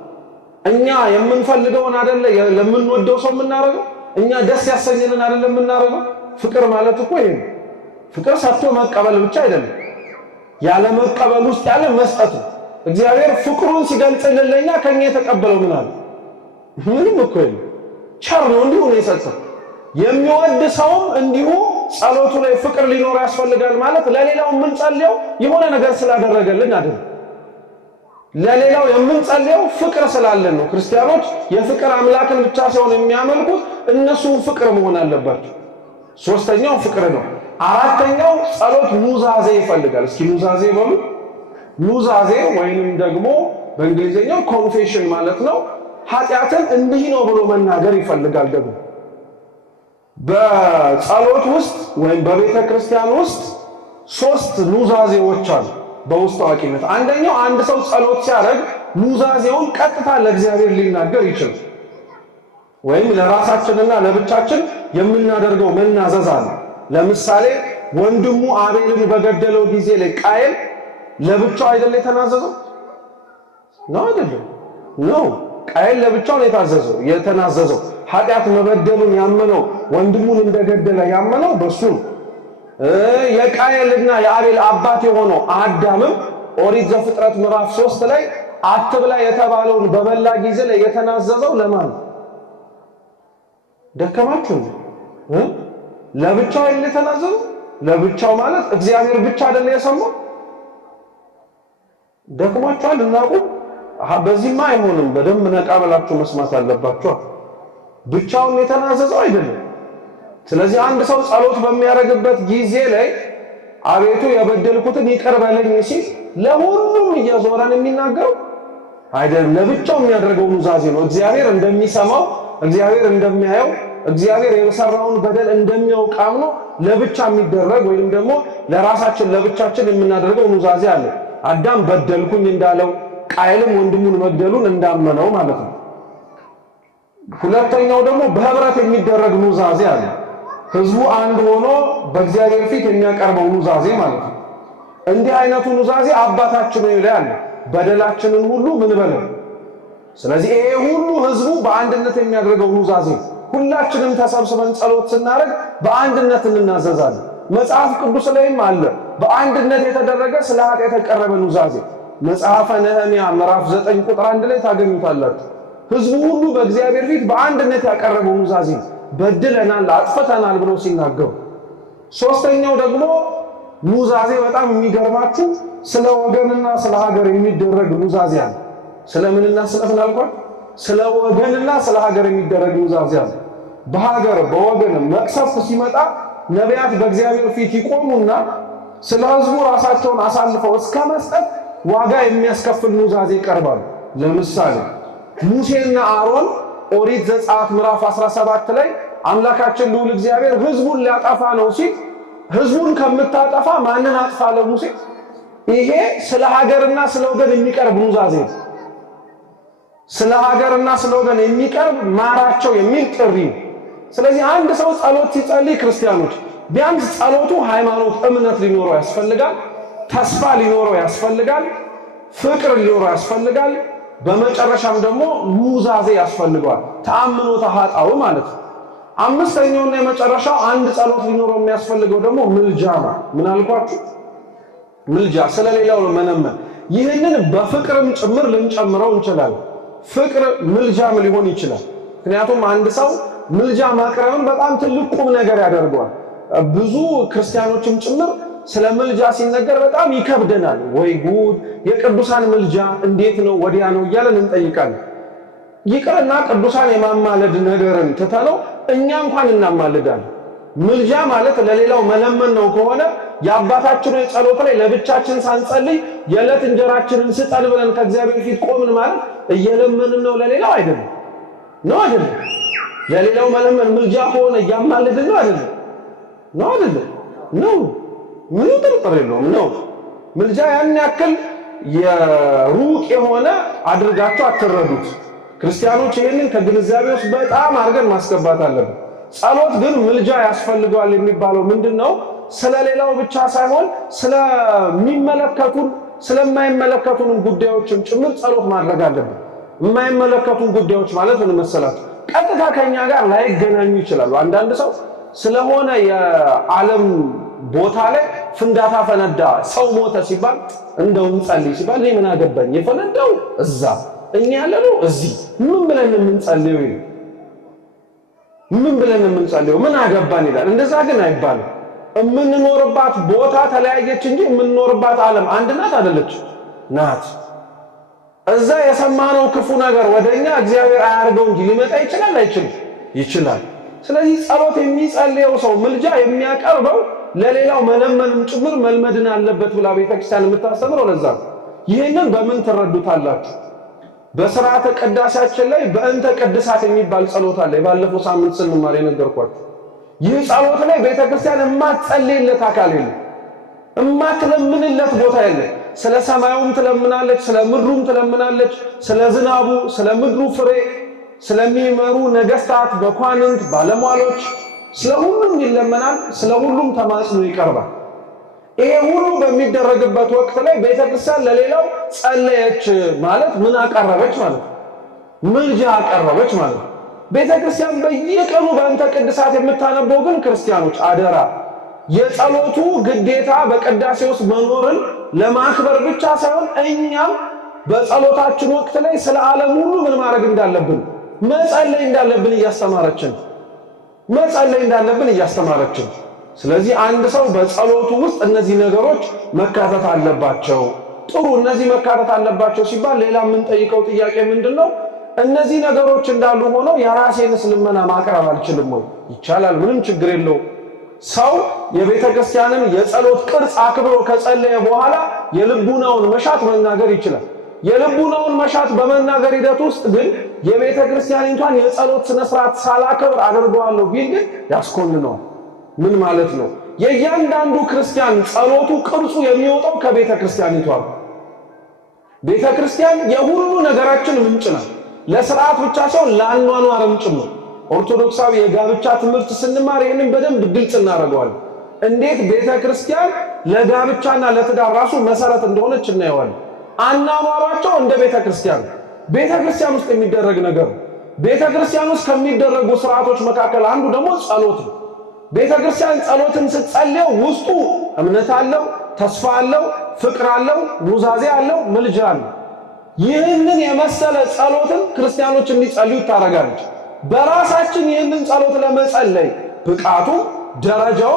እኛ የምንፈልገውን አይደለ ለምንወደው ሰው የምናረገው፣ እኛ ደስ ያሰኘንን አይደለ የምናረገው። ፍቅር ማለት እኮ ይሄ ነው። ፍቅር ሰጥቶ መቀበል ብቻ አይደለም፣ ያለ መቀበል ውስጥ ያለ መስጠት ነው። እግዚአብሔር ፍቅሩን ሲገልጽልን ለኛ ከኛ የተቀበለው ምን አለ? ምንም እኮ የለም። ቸር ነው፣ እንዲሁ ነው የሰጠው። የሚወድ ሰውም እንዲሁ ጸሎቱ ላይ ፍቅር ሊኖር ያስፈልጋል። ማለት ለሌላው የምንጸልየው የሆነ ነገር ስላደረገልን አይደለም። ለሌላው የምንጸልየው ፍቅር ስላለን ነው። ክርስቲያኖች የፍቅር አምላክን ብቻ ሳይሆን የሚያመልኩት እነሱም ፍቅር መሆን አለባቸው። ሶስተኛው ፍቅር ነው። አራተኛው ጸሎት ኑዛዜ ይፈልጋል። እስኪ ኑዛዜ በሉ። ኑዛዜ ወይንም ደግሞ በእንግሊዝኛው ኮንፌሽን ማለት ነው። ኃጢአትን እንዲህ ነው ብሎ መናገር ይፈልጋል። ደግሞ በጸሎት ውስጥ ወይም በቤተ ክርስቲያን ውስጥ 3 ኑዛዜዎች አሉ በውስጥ አዋቂነት። አንደኛው አንድ ሰው ጸሎት ሲያደርግ ኑዛዜውን ቀጥታ ለእግዚአብሔር ሊናገር ይችላል። ወይም ለራሳችንና ለብቻችን የምናደርገው መናዘዝ አለ። ለምሳሌ ወንድሙ አቤልን በገደለው ጊዜ ላይ ቃየል ለብቻው አይደል የተናዘዘው? ነው አይደለም? ነው። ቃየል ለብቻው ነው የተናዘዘው። ኃጢአት መበደሉን ያመነው ወንድሙን እንደገደለ ያመነው በሱ ነው። የቃየልና የአቤል አባት የሆነው አዳምም ኦሪት ዘፍጥረት ምዕራፍ 3 ላይ አትብላ የተባለውን በበላ ጊዜ ላይ የተናዘዘው ለማን ነው? ደከማችሁ ለብቻው አይደል የተናዘዘው? ለብቻው ማለት እግዚአብሔር ብቻ አይደል የሰማው? ደክሟችኋል እናቁም። በዚህማ አይሆንም። በደንብ ነቃ ብላችሁ መስማት አለባችሁ። ብቻውን የተናዘዘው አይደለም። ስለዚህ አንድ ሰው ጸሎት በሚያደርግበት ጊዜ ላይ አቤቱ የበደልኩትን ይቅር በለኝ ሲል ለሁሉም እየዞረን የሚናገረው አይደለም። ለብቻው የሚያደርገው ኑዛዜ ነው። እግዚአብሔር እንደሚሰማው፣ እግዚአብሔር እንደሚያየው፣ እግዚአብሔር የሰራውን በደል እንደሚያውቅ አምኖ ለብቻ የሚደረግ ወይም ደግሞ ለራሳችን ለብቻችን የምናደርገው ኑዛዜ አለ። አዳም በደልኩኝ እንዳለው ቃየልም ወንድሙን መግደሉን እንዳመነው ማለት ነው። ሁለተኛው ደግሞ በህብረት የሚደረግ ኑዛዜ አለ። ህዝቡ አንድ ሆኖ በእግዚአብሔር ፊት የሚያቀርበው ኑዛዜ ማለት ነው። እንዲህ አይነቱ ኑዛዜ አባታችን ሆይ ይላል፣ በደላችንን ሁሉ ምን በለው። ስለዚህ ይሄ ሁሉ ህዝቡ በአንድነት የሚያደርገው ኑዛዜ፣ ሁላችንም ተሰብስበን ጸሎት ስናደርግ በአንድነት እንናዘዛለን። መጽሐፍ ቅዱስ ላይም አለ በአንድነት የተደረገ ስለ ኃጢአት የቀረበ ኑዛዜ። መጽሐፈ ነህምያ ምዕራፍ 9 ቁጥር 1 ላይ ታገኙታላችሁ። ህዝቡ ሁሉ በእግዚአብሔር ፊት በአንድነት ያቀረበው ኑዛዜ በድለናል፣ አጥፍተናል ብለው ሲናገሩ። ሶስተኛው ደግሞ ኑዛዜ በጣም የሚገርማችሁ ስለ ወገንና ስለ ሀገር የሚደረግ ኑዛዜ አለ። ስለምንና ስለምን አልኳት? ስለ ወገንና ስለ ሀገር የሚደረግ ኑዛዜ አለ። በሀገር በወገን መቅሰፍት ሲመጣ ነቢያት በእግዚአብሔር ፊት ይቆሙና ስለ ህዝቡ ራሳቸውን አሳልፈው እስከ መስጠት ዋጋ የሚያስከፍል ኑዛዜ ይቀርባሉ። ለምሳሌ ሙሴና አሮን ኦሪት ዘጸአት ምዕራፍ 17 ላይ አምላካችን ልዑል እግዚአብሔር ህዝቡን ሊያጠፋ ነው ሲል ህዝቡን ከምታጠፋ ማንን አጥፋ ለሙሴ? ይሄ ስለ ሀገርና ስለ ወገን የሚቀርብ ኑዛዜ ነው። ስለ ሀገርና ስለ ወገን የሚቀርብ ማራቸው የሚል ጥሪ። ስለዚህ አንድ ሰው ጸሎት ሲጸልይ ክርስቲያኖች ቢያንስ ጸሎቱ ሃይማኖት፣ እምነት ሊኖረው ያስፈልጋል። ተስፋ ሊኖረው ያስፈልጋል። ፍቅር ሊኖረው ያስፈልጋል። በመጨረሻም ደግሞ ኑዛዜ ያስፈልገዋል። ተአምኖ ተሃጣው ማለት ነው። አምስተኛውና የመጨረሻው አንድ ጸሎት ሊኖረው የሚያስፈልገው ደግሞ ምልጃ ነው። ምን አልኳችሁ? ምልጃ፣ ስለሌላው መነመን። ይህንን በፍቅርም ጭምር ልንጨምረው እንችላለን። ፍቅር ምልጃም ሊሆን ይችላል። ምክንያቱም አንድ ሰው ምልጃ ማቅረብን በጣም ትልቅ ቁም ነገር ያደርገዋል። ብዙ ክርስቲያኖችም ጭምር ስለ ምልጃ ሲነገር በጣም ይከብደናል። ወይ ጉድ! የቅዱሳን ምልጃ እንዴት ነው ወዲያ ነው እያለን እንጠይቃለን። ይቅርና ቅዱሳን የማማለድ ነገርን ትተነው እኛ እንኳን እናማልዳለን። ምልጃ ማለት ለሌላው መለመን ነው ከሆነ የአባታችን ጸሎት ላይ ለብቻችን ሳንጸልይ የዕለት እንጀራችንን ስጠን ብለን ከእግዚአብሔር ፊት ቆምን ማለት እየለመንን ነው ለሌላው አይደለም። ነው አይደለም? ለሌላው መለመን ምልጃ ከሆነ እያማልድን ነው አይደለም? ነው አይደለም? ነው። ምንም ጥርጥር የለውም ነው። ምልጃ ያን ያክል የሩቅ የሆነ አድርጋችሁ አትረዱት። ክርስቲያኖች ይህንን ከግንዛቤ ውስጥ በጣም አድርገን ማስገባት አለብን። ጸሎት ግን ምልጃ ያስፈልገዋል የሚባለው ምንድነው? ስለሌላው ብቻ ሳይሆን ስለሚመለከቱን ስለማይመለከቱን ጉዳዮችም ጭምር ጸሎት ማድረግ አለብን። የማይመለከቱን ጉዳዮች ማለት ምን መሰላችሁ? ቀጥታ ከኛ ጋር ላይገናኙ ይችላሉ። አንዳንድ ሰው ስለሆነ የዓለም ቦታ ላይ ፍንዳታ ፈነዳ፣ ሰው ሞተ ሲባል እንደው እንጸልይ ሲባል እኔ ምን አገባኝ? የፈነዳው እዛ እኛ ያለነው እዚህ ምን ብለን የምንጸልየው? ምን ብለን የምንጸልየው? ምን አገባን ይላል። እንደዛ ግን አይባልም። የምንኖርባት ቦታ ተለያየች እንጂ የምንኖርባት ዓለም አንድ ናት አይደለች? ናት። እዛ የሰማነው ክፉ ነገር ወደኛ እግዚአብሔር አያርገው እንጂ ሊመጣ ይችላል አይችልም? ይችላል። ስለዚህ ጸሎት የሚጸልየው ሰው ምልጃ የሚያቀርበው ለሌላው መለመንም ጭምር መልመድን አለበት ብላ ቤተክርስቲያን የምታስተምረው ለዛ ነው። ይህንን በምን ትረዱታላችሁ? በሥርዓተ ቅዳሴያችን ላይ በእንተ ቅድሳት የሚባል ጸሎት አለ። ባለፈው ሳምንት ስንማር የነገርኳችሁ ይህ ጸሎት ላይ ቤተክርስቲያን የማትጸልይለት አካል የለም፣ የማትለምንለት ቦታ የለም። ስለ ሰማዩም ትለምናለች፣ ስለ ምድሩም ትለምናለች፣ ስለ ዝናቡ፣ ስለ ምድሩ ፍሬ፣ ስለሚመሩ ነገስታት፣ መኳንንት፣ ባለሟሎች ስለ ሁሉም ይለመናል፣ ስለ ሁሉም ተማጽኖ ይቀርባል። ይሄ ሁሉ በሚደረግበት ወቅት ላይ ቤተክርስቲያን ለሌላው ጸለየች ማለት ምን አቀረበች ማለት ነው? ምልጃ አቀረበች ማለት ነው። ቤተክርስቲያን በየቀኑ በእንተ ቅድሳት የምታነበው ግን ክርስቲያኖች አደራ የጸሎቱ ግዴታ በቅዳሴ ውስጥ መኖርን ለማክበር ብቻ ሳይሆን እኛም በጸሎታችን ወቅት ላይ ስለ ዓለም ሁሉ ምን ማድረግ እንዳለብን መጸለይ እንዳለብን እያስተማረችን። ስለዚህ አንድ ሰው በጸሎቱ ውስጥ እነዚህ ነገሮች መካተት አለባቸው። ጥሩ፣ እነዚህ መካተት አለባቸው ሲባል ሌላ የምንጠይቀው ጥያቄ ምንድነው? እነዚህ ነገሮች እንዳሉ ሆነው የራሴንስ ልመና ማቅረብ አልችልም ወይ? ይቻላል፣ ምንም ችግር የለው። ሰው የቤተ ክርስቲያንን የጸሎት ቅርጽ አክብሮ ከጸለየ በኋላ የልቡናውን መሻት መናገር ይችላል። የልቡናውን መሻት በመናገር ሂደት ውስጥ ግን የቤተ ክርስቲያኒቷን የጸሎት ስነ ስርዓት ሳላከብር አደርገዋለሁ ቢል ግን ያስኮንነዋል። ምን ማለት ነው? የእያንዳንዱ ክርስቲያን ጸሎቱ ቅርጹ የሚወጣው ከቤተ ክርስቲያኒቷ ነው። ቤተ ክርስቲያን የሁሉ ነገራችን ምንጭ ናት። ለስርዓት ብቻ ሳይሆን ለአኗኗርም ጭምር። ኦርቶዶክሳዊ የጋብቻ ትምህርት ስንማር ይህንን በደንብ ግልጽ እናደርገዋለን። እንዴት ቤተ ክርስቲያን ለጋብቻና ለትዳር ራሱ መሰረት እንደሆነች እናየዋለን። አኗኗራቸው እንደ ቤተ ክርስቲያን ውስጥ የሚደረግ ነገር ነው። ቤተ ክርስቲያን ውስጥ ከሚደረጉ ስርዓቶች መካከል አንዱ ደግሞ ጸሎት ነው። ቤተ ክርስቲያን ጸሎትን ስትጸልየው ውስጡ እምነት አለው፣ ተስፋ አለው፣ ፍቅር አለው፣ ኑዛዜ አለው፣ ምልጃ አለው። ይህንን የመሰለ ጸሎትን ክርስቲያኖች እንዲጸልዩ ታደርጋለች። በራሳችን ይህንን ጸሎት ለመጸለይ ብቃቱ ደረጃው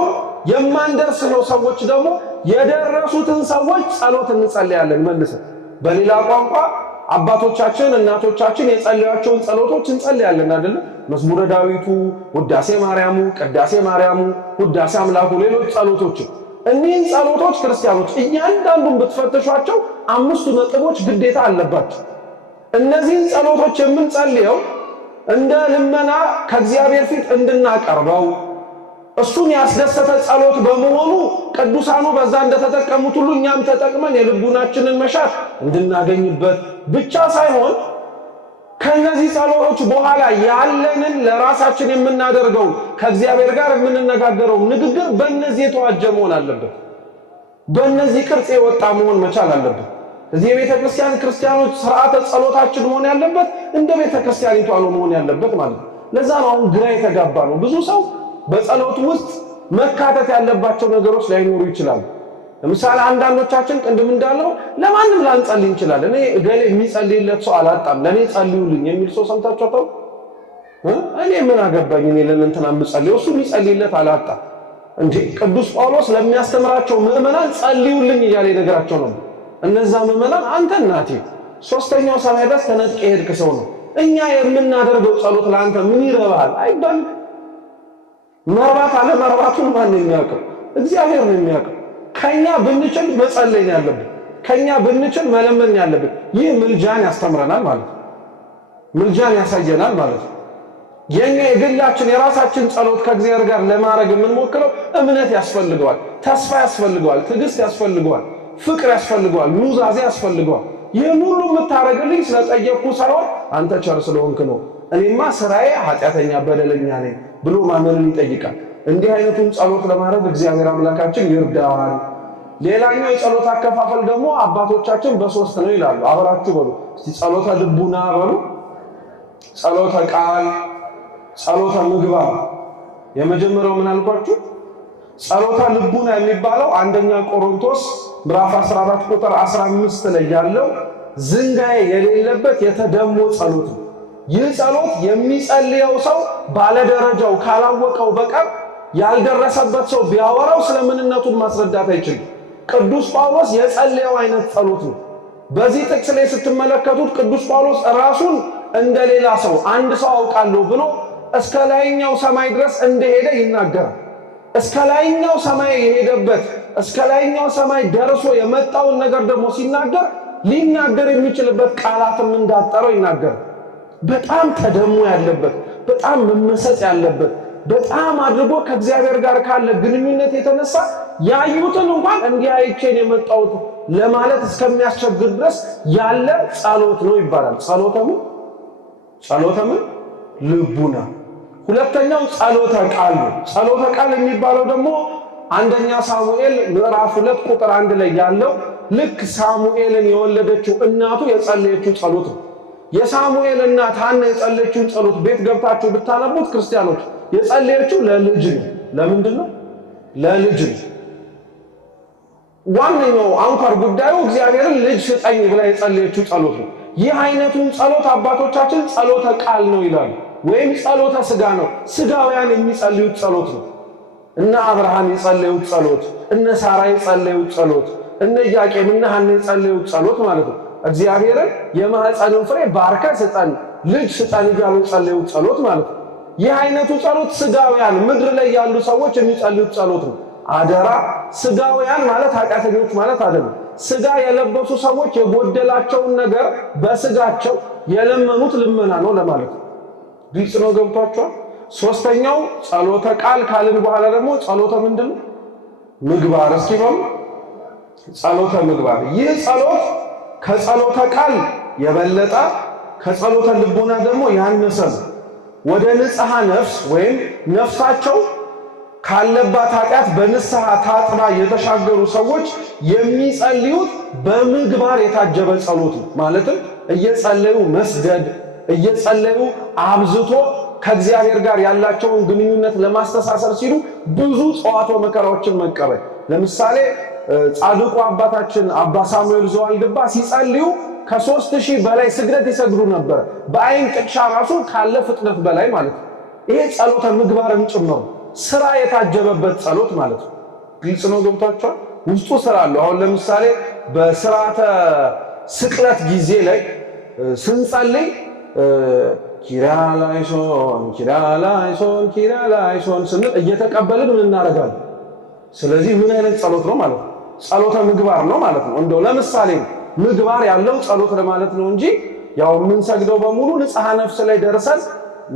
የማንደርስ ነው። ሰዎች ደግሞ የደረሱትን ሰዎች ጸሎት እንጸልያለን መልሰን። በሌላ ቋንቋ አባቶቻችን እናቶቻችን የጸለያቸውን ጸሎቶች እንጸልያለን አይደል? መዝሙረ ዳዊቱ፣ ውዳሴ ማርያሙ፣ ቅዳሴ ማርያሙ፣ ውዳሴ አምላኩ፣ ሌሎች ጸሎቶች። እኒህን ጸሎቶች ክርስቲያኖች እያንዳንዱን ብትፈትሿቸው 5 ነጥቦች ግዴታ አለባቸው። እነዚህን ጸሎቶች የምንጸልየው እንደ ልመና ከእግዚአብሔር ፊት እንድናቀርበው እሱን ያስደሰተ ጸሎት በመሆኑ ቅዱሳኑ በዛ እንደተጠቀሙት ሁሉ እኛም ተጠቅመን የልቡናችንን መሻት እንድናገኝበት ብቻ ሳይሆን ከነዚህ ጸሎቶች በኋላ ያለንን ለራሳችን የምናደርገው ከእግዚአብሔር ጋር የምንነጋገረው ንግግር በእነዚህ የተዋጀ መሆን አለበት። በእነዚህ ቅርጽ የወጣ መሆን መቻል አለበት። እዚህ የቤተ ክርስቲያን ክርስቲያኖች ስርዓተ ጸሎታችን መሆን ያለበት እንደ ቤተ ክርስቲያኒቷ ነው መሆን ያለበት ማለት ነው። ለዛ ነው አሁን ግራ የተጋባ ነው። ብዙ ሰው በጸሎት ውስጥ መካተት ያለባቸው ነገሮች ላይኖሩ ይችላሉ። ለምሳሌ አንዳንዶቻችን ቅድም እንዳለው ለማንም ላንጸልይ እንችላለን። እኔ እገሌ የሚጸልይለት ሰው አላጣም ለኔ ጸልዩልኝ የሚል ሰው ሰምታችኋል? እኔ ምን አገባኝ እኔ ለእንትና የምጸልየው እሱ የሚጸልይለት አላጣም እንዴ? ቅዱስ ጳውሎስ ለሚያስተምራቸው ምዕመናን ጸልዩልኝ እያለ ይነግራቸው ነው። እነዛ ምዕመናን አንተ እናቴ 3ኛው ሰማይ ድረስ ተነጥቀ ሄድክ ሰው ነው። እኛ የምናደርገው ጸሎት ለአንተ ምን ይረባል አይባል? መርባት አለ መርባቱን ማን ነው የሚያውቀው? እግዚአብሔር ነው የሚያውቀው። ከኛ ብንችል መጸለይ ያለብን፣ ከኛ ብንችል መለመን ያለብን። ይህ ምልጃን ያስተምረናል ማለት ነው። ምልጃን ያሳየናል ማለት ነው። የኛ የግላችን የራሳችን ጸሎት ከእግዚአብሔር ጋር ለማድረግ የምንሞክረው እምነት ያስፈልገዋል፣ ተስፋ ያስፈልገዋል፣ ትዕግስት ያስፈልገዋል፣ ፍቅር ያስፈልገዋል፣ ኑዛዜ ያስፈልገዋል። ይህን ሁሉ የምታደርግልኝ ስለጠየቅኩ ሳይሆን አንተ ቸር ስለሆንክ ነው፣ እኔማ ስራዬ ኃጢአተኛ በደለኛ ነኝ ብሎ ማመንን ይጠይቃል። እንዲህ አይነቱን ጸሎት ለማድረግ እግዚአብሔር አምላካችን ይርዳዋል። ሌላኛው የጸሎት አከፋፈል ደግሞ አባቶቻችን በ3 ነው ይላሉ። አብራችሁ በሉ እስቲ። ጸሎተ ልቡና በሉ፣ ጸሎተ ቃል፣ ጸሎተ ምግባር። የመጀመሪያው ምን አልኳችሁ? ጸሎተ ልቡና የሚባለው አንደኛ ቆሮንቶስ ምዕራፍ 14 ቁጥር 15 ላይ ያለው ዝንጋዬ የሌለበት የተደሞ ጸሎት ነው። ይህ ጸሎት የሚጸልየው ሰው ባለደረጃው ካላወቀው በቀር ያልደረሰበት ሰው ቢያወራው ስለምንነቱን ማስረዳት አይችልም። ቅዱስ ጳውሎስ የጸለየው አይነት ጸሎት ነው። በዚህ ጥቅስ ላይ ስትመለከቱት ቅዱስ ጳውሎስ ራሱን እንደሌላ ሰው አንድ ሰው አውቃለሁ ብሎ እስከ ላይኛው ሰማይ ድረስ እንደሄደ ይናገራል። እስከ ላይኛው ሰማይ የሄደበት እስከ ላይኛው ሰማይ ደርሶ የመጣውን ነገር ደግሞ ሲናገር ሊናገር የሚችልበት ቃላትም እንዳጠረው ይናገራል። በጣም ተደሞ ያለበት፣ በጣም መመሰጥ ያለበት፣ በጣም አድርጎ ከእግዚአብሔር ጋር ካለ ግንኙነት የተነሳ ያዩትን እንኳን እንዲህ አይቼን የመጣሁት ለማለት እስከሚያስቸግር ድረስ ያለ ጸሎት ነው ይባላል። ጸሎተ ልቡና። ሁለተኛው ጸሎተ ቃል ነው። ጸሎተ ቃል የሚባለው ደግሞ አንደኛ ሳሙኤል ምዕራፍ 2 ቁጥር 1 ላይ ያለው ልክ ሳሙኤልን የወለደችው እናቱ የጸለየችው ጸሎት ነው። የሳሙኤል እናት ሐና የጸለየችው ጸሎት ቤት ገብታችሁ ብታነቡት ክርስቲያኖች የጸለየችው ለልጅ ነው። ለምንድን ነው? ለልጅ ነው። ዋነኛው አንኳር ጉዳዩ እግዚአብሔርን ልጅ ስጠኝ ብላ የጸለየችው ጸሎት ነው። ይህ አይነቱን ጸሎት አባቶቻችን ጸሎተ ቃል ነው ይላሉ፣ ወይም ጸሎተ ሥጋ ነው። ሥጋውያን የሚጸልዩት ጸሎት ነው። እነ አብርሃም የጸለዩት ጸሎት፣ እነ ሳራ የጸለዩት ጸሎት፣ እነ ኢያቄም እነ ሐና የጸለዩት ጸሎት ማለት ነው። እግዚአብሔርን የማኅፀንን ፍሬ ባርከ ስጠን፣ ልጅ ስጠን እያሉ የጸለዩት ጸሎት ማለት ነው። ይህ አይነቱ ጸሎት ሥጋውያን ምድር ላይ ያሉ ሰዎች የሚጸልዩት ጸሎት ነው። አደራ፣ ሥጋውያን ማለት ኃጢአተኞች ማለት አይደለም። ሥጋ የለበሱ ሰዎች የጎደላቸውን ነገር በሥጋቸው የለመኑት ልመና ነው ለማለት ነው። ግልጽ ነው? ገብቷቸዋል? ሶስተኛው ጸሎተ ቃል ካልን በኋላ ደግሞ ጸሎተ ምንድን ነው? ምግባር። እስኪ በሉ ጸሎተ ምግባር። ይህ ጸሎት ከጸሎተ ቃል የበለጠ ከጸሎተ ልቡና ደግሞ ያነሰ ነው። ወደ ንጽሐ ነፍስ ወይም ነፍሳቸው ካለባት ኃጢአት በንስሐ ታጥባ የተሻገሩ ሰዎች የሚጸልዩት በምግባር የታጀበ ጸሎት ነው። ማለትም እየጸለዩ መስገድ፣ እየጸለዩ አብዝቶ ከእግዚአብሔር ጋር ያላቸውን ግንኙነት ለማስተሳሰር ሲሉ ብዙ ጸዋትወ መከራዎችን መቀበል። ለምሳሌ ጻድቁ አባታችን አባ ሳሙኤል ዘዋልድባ ሲጸልዩ ከ3000 በላይ ስግደት ይሰግዱ ነበር። በአይን ጥቅሻ ራሱ ካለ ፍጥነት በላይ ማለት ነው። ይሄ ጸሎተ ምግባርም ጭምር ስራ የታጀበበት ጸሎት ማለት ነው። ግልጽ ነው? ገብቷቸዋል? ውስጡ ስራ አለው። አሁን ለምሳሌ በስርዓተ ስቅለት ጊዜ ላይ ስንጸልይ ኪርያላይሶን ኪርያላይሶን ኪርያላይሶን ስንል እየተቀበልን ምን እናደርጋለን? ስለዚህ ምን አይነት ጸሎት ነው ማለት ነው? ጸሎተ ምግባር ነው ማለት ነው። እንደው ለምሳሌ ምግባር ያለው ጸሎት ለማለት ነው እንጂ ያው የምንሰግደው በሙሉ ንጽሐ ነፍስ ላይ ደርሰን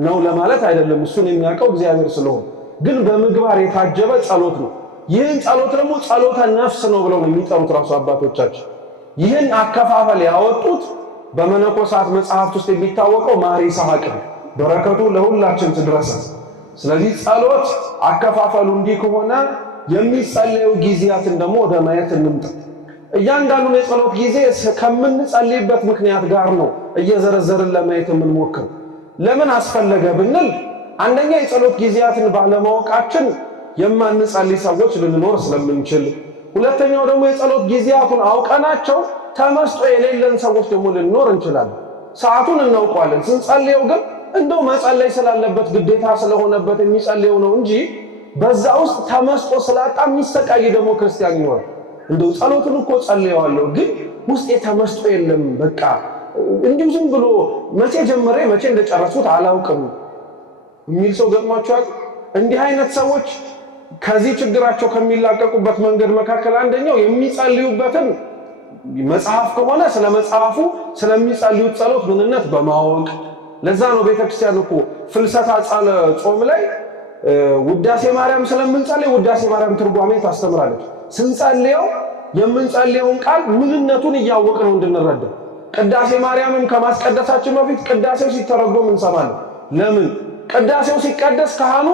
ነው ለማለት አይደለም። እሱን የሚያውቀው እግዚአብሔር ስለሆነ፣ ግን በምግባር የታጀበ ጸሎት ነው። ይህን ጸሎት ደግሞ ጸሎተ ነፍስ ነው ብለው ነው የሚጠሩት ራሱ አባቶቻችን። ይህን አከፋፈል ያወጡት በመነኮሳት መጽሐፍት ውስጥ የሚታወቀው ማር ይስሐቅ ነው። በረከቱ ለሁላችን ትድረሰን። ስለዚህ ጸሎት አከፋፈሉ እንዲህ ከሆነ የሚጸለዩ ጊዜያትን ደግሞ ወደ ማየት እንምጣ። እያንዳንዱን የጸሎት ጊዜ ከምንጸልይበት ምክንያት ጋር ነው እየዘረዘርን ለማየት የምንሞክር። ለምን አስፈለገ ብንል አንደኛ የጸሎት ጊዜያትን ባለማወቃችን የማንጸልይ ሰዎች ልንኖር ስለምንችል፣ ሁለተኛው ደግሞ የጸሎት ጊዜያቱን አውቀናቸው ተመስጦ የሌለን ሰዎች ደግሞ ልንኖር እንችላለን። ሰዓቱን እናውቀዋለን፣ ስንጸልየው ግን እንደው መጸለይ ስላለበት ግዴታ ስለሆነበት የሚጸልየው ነው እንጂ በዛ ውስጥ ተመስጦ ስላጣ የሚሰቃይ ደግሞ ክርስቲያን ይኖራል። እንደው ጸሎትን እኮ ጸልየዋለሁ ግን ውስጤ ተመስጦ የለም፣ በቃ እንዲሁ ዝም ብሎ መቼ ጀምሬ መቼ እንደጨረስኩት አላውቅም የሚል ሰው ገጥሟቸዋል። እንዲህ አይነት ሰዎች ከዚህ ችግራቸው ከሚላቀቁበት መንገድ መካከል አንደኛው የሚጸልዩበትን መጽሐፍ ከሆነ ስለ መጽሐፉ ስለሚጸልዩት ጸሎት ምንነት በማወቅ። ለዛ ነው ቤተክርስቲያን እኮ ፍልሰታ ጾም ላይ ውዳሴ ማርያም ስለምንጸልይ ውዳሴ ማርያም ትርጓሜ ታስተምራለች። ስንጸልየው የምንጸልየውን ቃል ምንነቱን እያወቅነው እንድንረዳ። ቅዳሴ ማርያምን ከማስቀደሳችን በፊት ቅዳሴው ሲተረጎም እንሰማለን። ለምን? ቅዳሴው ሲቀደስ ካህኑ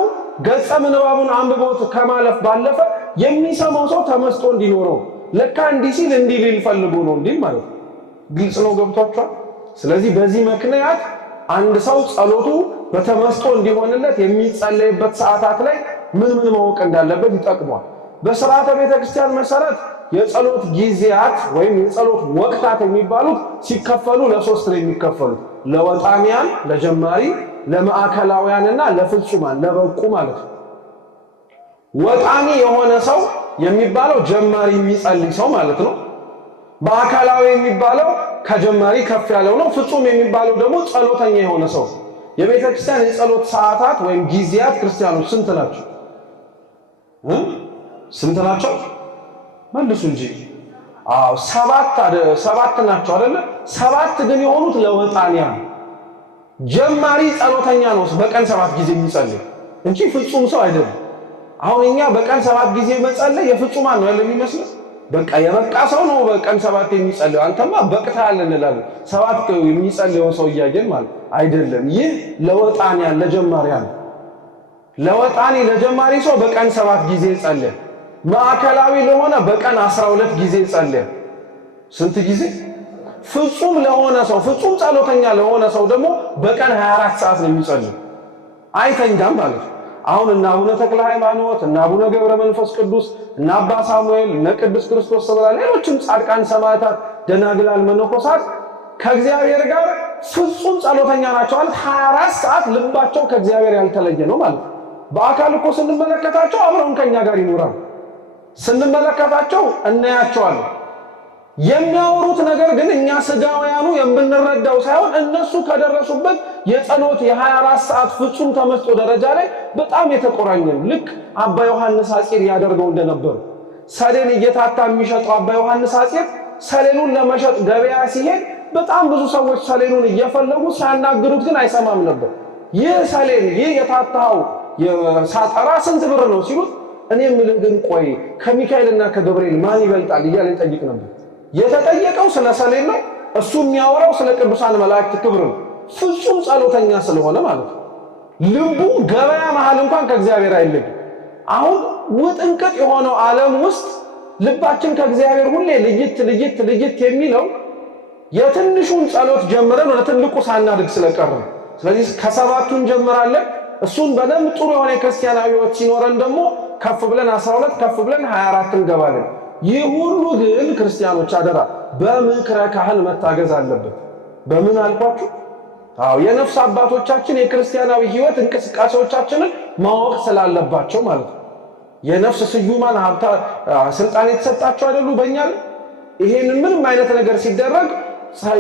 ገጸ ምንባቡን አንብቦት ከማለፍ ባለፈ የሚሰማው ሰው ተመስጦ እንዲኖረው፣ ለካ እንዲህ ሲል እንዲህ ሊል ፈልጎ ነው እንዲል ማለት ነው። ግልጽ ነው? ገብቷችኋል? ስለዚህ በዚህ ምክንያት አንድ ሰው ጸሎቱ በተመስጦ እንዲሆንለት የሚጸለይበት ሰዓታት ላይ ምን ማወቅ እንዳለበት ይጠቅማል። በሥርዓተ ቤተክርስቲያን መሰረት የጸሎት ጊዜያት ወይም የጸሎት ወቅታት የሚባሉት ሲከፈሉ ለሶስት ነው የሚከፈሉት። ለወጣኒያን፣ ለጀማሪ፣ ለማዕከላውያንና ለፍጹማን ለበቁ ማለት ነው። ወጣኒ የሆነ ሰው የሚባለው ጀማሪ የሚጸልይ ሰው ማለት ነው። ማዕከላዊ የሚባለው ከጀማሪ ከፍ ያለው ነው። ፍጹም የሚባለው ደግሞ ጸሎተኛ የሆነ ሰው። የቤተክርስቲያን የጸሎት ሰዓታት ወይም ጊዜያት ክርስቲያኖች ስንት ናቸው? ስንት ናቸው? መልሱ እንጂ። አዎ ሰባት ናቸው አይደለ? ሰባት ግን የሆኑት ለወጣኒያን። ጀማሪ ጸሎተኛ ነው በቀን 7 ጊዜ የሚጸልይ እንጂ ፍጹም ሰው አይደለም። አሁን እኛ በቀን 7 ጊዜ መጸለይ የፍጹማን ነው ያለ የሚመስለው። በቃ የበቃ ሰው ነው በቀን 7 የሚጸልየው። አንተማ በቅተሃል እንላለን። 7 የሚጸልየው ሰው እያየን ማለት አይደለም። ይህ ለወጣኒያን ለጀማሪያን። ለወጣኒ ለጀማሪ ሰው በቀን 7 ጊዜ ይጸልያል። ማዕከላዊ ለሆነ በቀን 12 ጊዜ ይጸልያል። ስንት ጊዜ? ፍጹም ለሆነ ሰው ፍጹም ጸሎተኛ ለሆነ ሰው ደግሞ በቀን 24 ሰዓት ነው የሚጸልይ። አይተኛም ማለት ነው። አሁን እና አቡነ ተክለ ሃይማኖት እና አቡነ ገብረ መንፈስ ቅዱስ እና አባ ሳሙኤል እና ቅዱስ ክርስቶስ ሰብራ ሌሎችም ጻድቃን ሰማዕታት፣ ደናግላል፣ መነኮሳት ከእግዚአብሔር ጋር ፍጹም ጸሎተኛ ናቸው ማለት 24 ሰዓት ልባቸው ከእግዚአብሔር ያልተለየ ነው ማለት ነው። በአካል እኮ ስንመለከታቸው አብረውን ከኛ ጋር ይኖራሉ። ስንመለከታቸው እናያቸዋለን። የሚያወሩት ነገር ግን እኛ ስጋውያኑ የምንረዳው ሳይሆን እነሱ ከደረሱበት የጸሎት የ24 ሰዓት ፍጹም ተመስጦ ደረጃ ላይ በጣም የተቆራኘ ነው። ልክ አባ ዮሐንስ አጼር ያደርገው እንደነበሩ ሰሌን እየታታ የሚሸጠው አባ ዮሐንስ አጼር ሰሌኑን ለመሸጥ ገበያ ሲሄድ በጣም ብዙ ሰዎች ሰሌኑን እየፈለጉ ሲያናግሩት ግን አይሰማም ነበር። ይህ ሰሌን ይህ የታታው የሳጠራ ስንት ብር ነው ሲሉት እኔ የምልህ ግን ቆይ ከሚካኤልና ከገብርኤል ማን ይበልጣል እያለ ይጠይቅ ነበር። የተጠየቀው ስለ ሰሌን ነው፣ እሱ የሚያወራው ስለ ቅዱሳን መላእክት ክብር ነው። ፍጹም ጸሎተኛ ስለሆነ ማለት ነው። ልቡ ገበያ መሃል እንኳን ከእግዚአብሔር አይለይም። አሁን ውጥንቅጥ የሆነው ዓለም ውስጥ ልባችን ከእግዚአብሔር ሁሌ ልይት የሚለው የትንሹን ጸሎት ጀምረን ወደ ትልቁ ሳናድግ ስለቀረን። ስለዚህ ከ7ቱ እንጀምራለን። እሱን በደንብ ጥሩ የሆነ ክርስቲያናዊ ሕይወት ሲኖረን ደግሞ ከፍ ብለን 12 ከፍ ብለን 24 እንገባለን። ይህ ሁሉ ግን ክርስቲያኖች አደራ በምክረ ካህን መታገዝ አለበት። በምን አልኳችሁ? አዎ የነፍስ አባቶቻችን የክርስቲያናዊ ሕይወት እንቅስቃሴዎቻችንን ማወቅ ስላለባቸው ማለት ነው። የነፍስ ስዩማን ሀብታ ስልጣን የተሰጣቸው አይደሉ በእኛ ላይ። ይሄንን ምንም አይነት ነገር ሲደረግ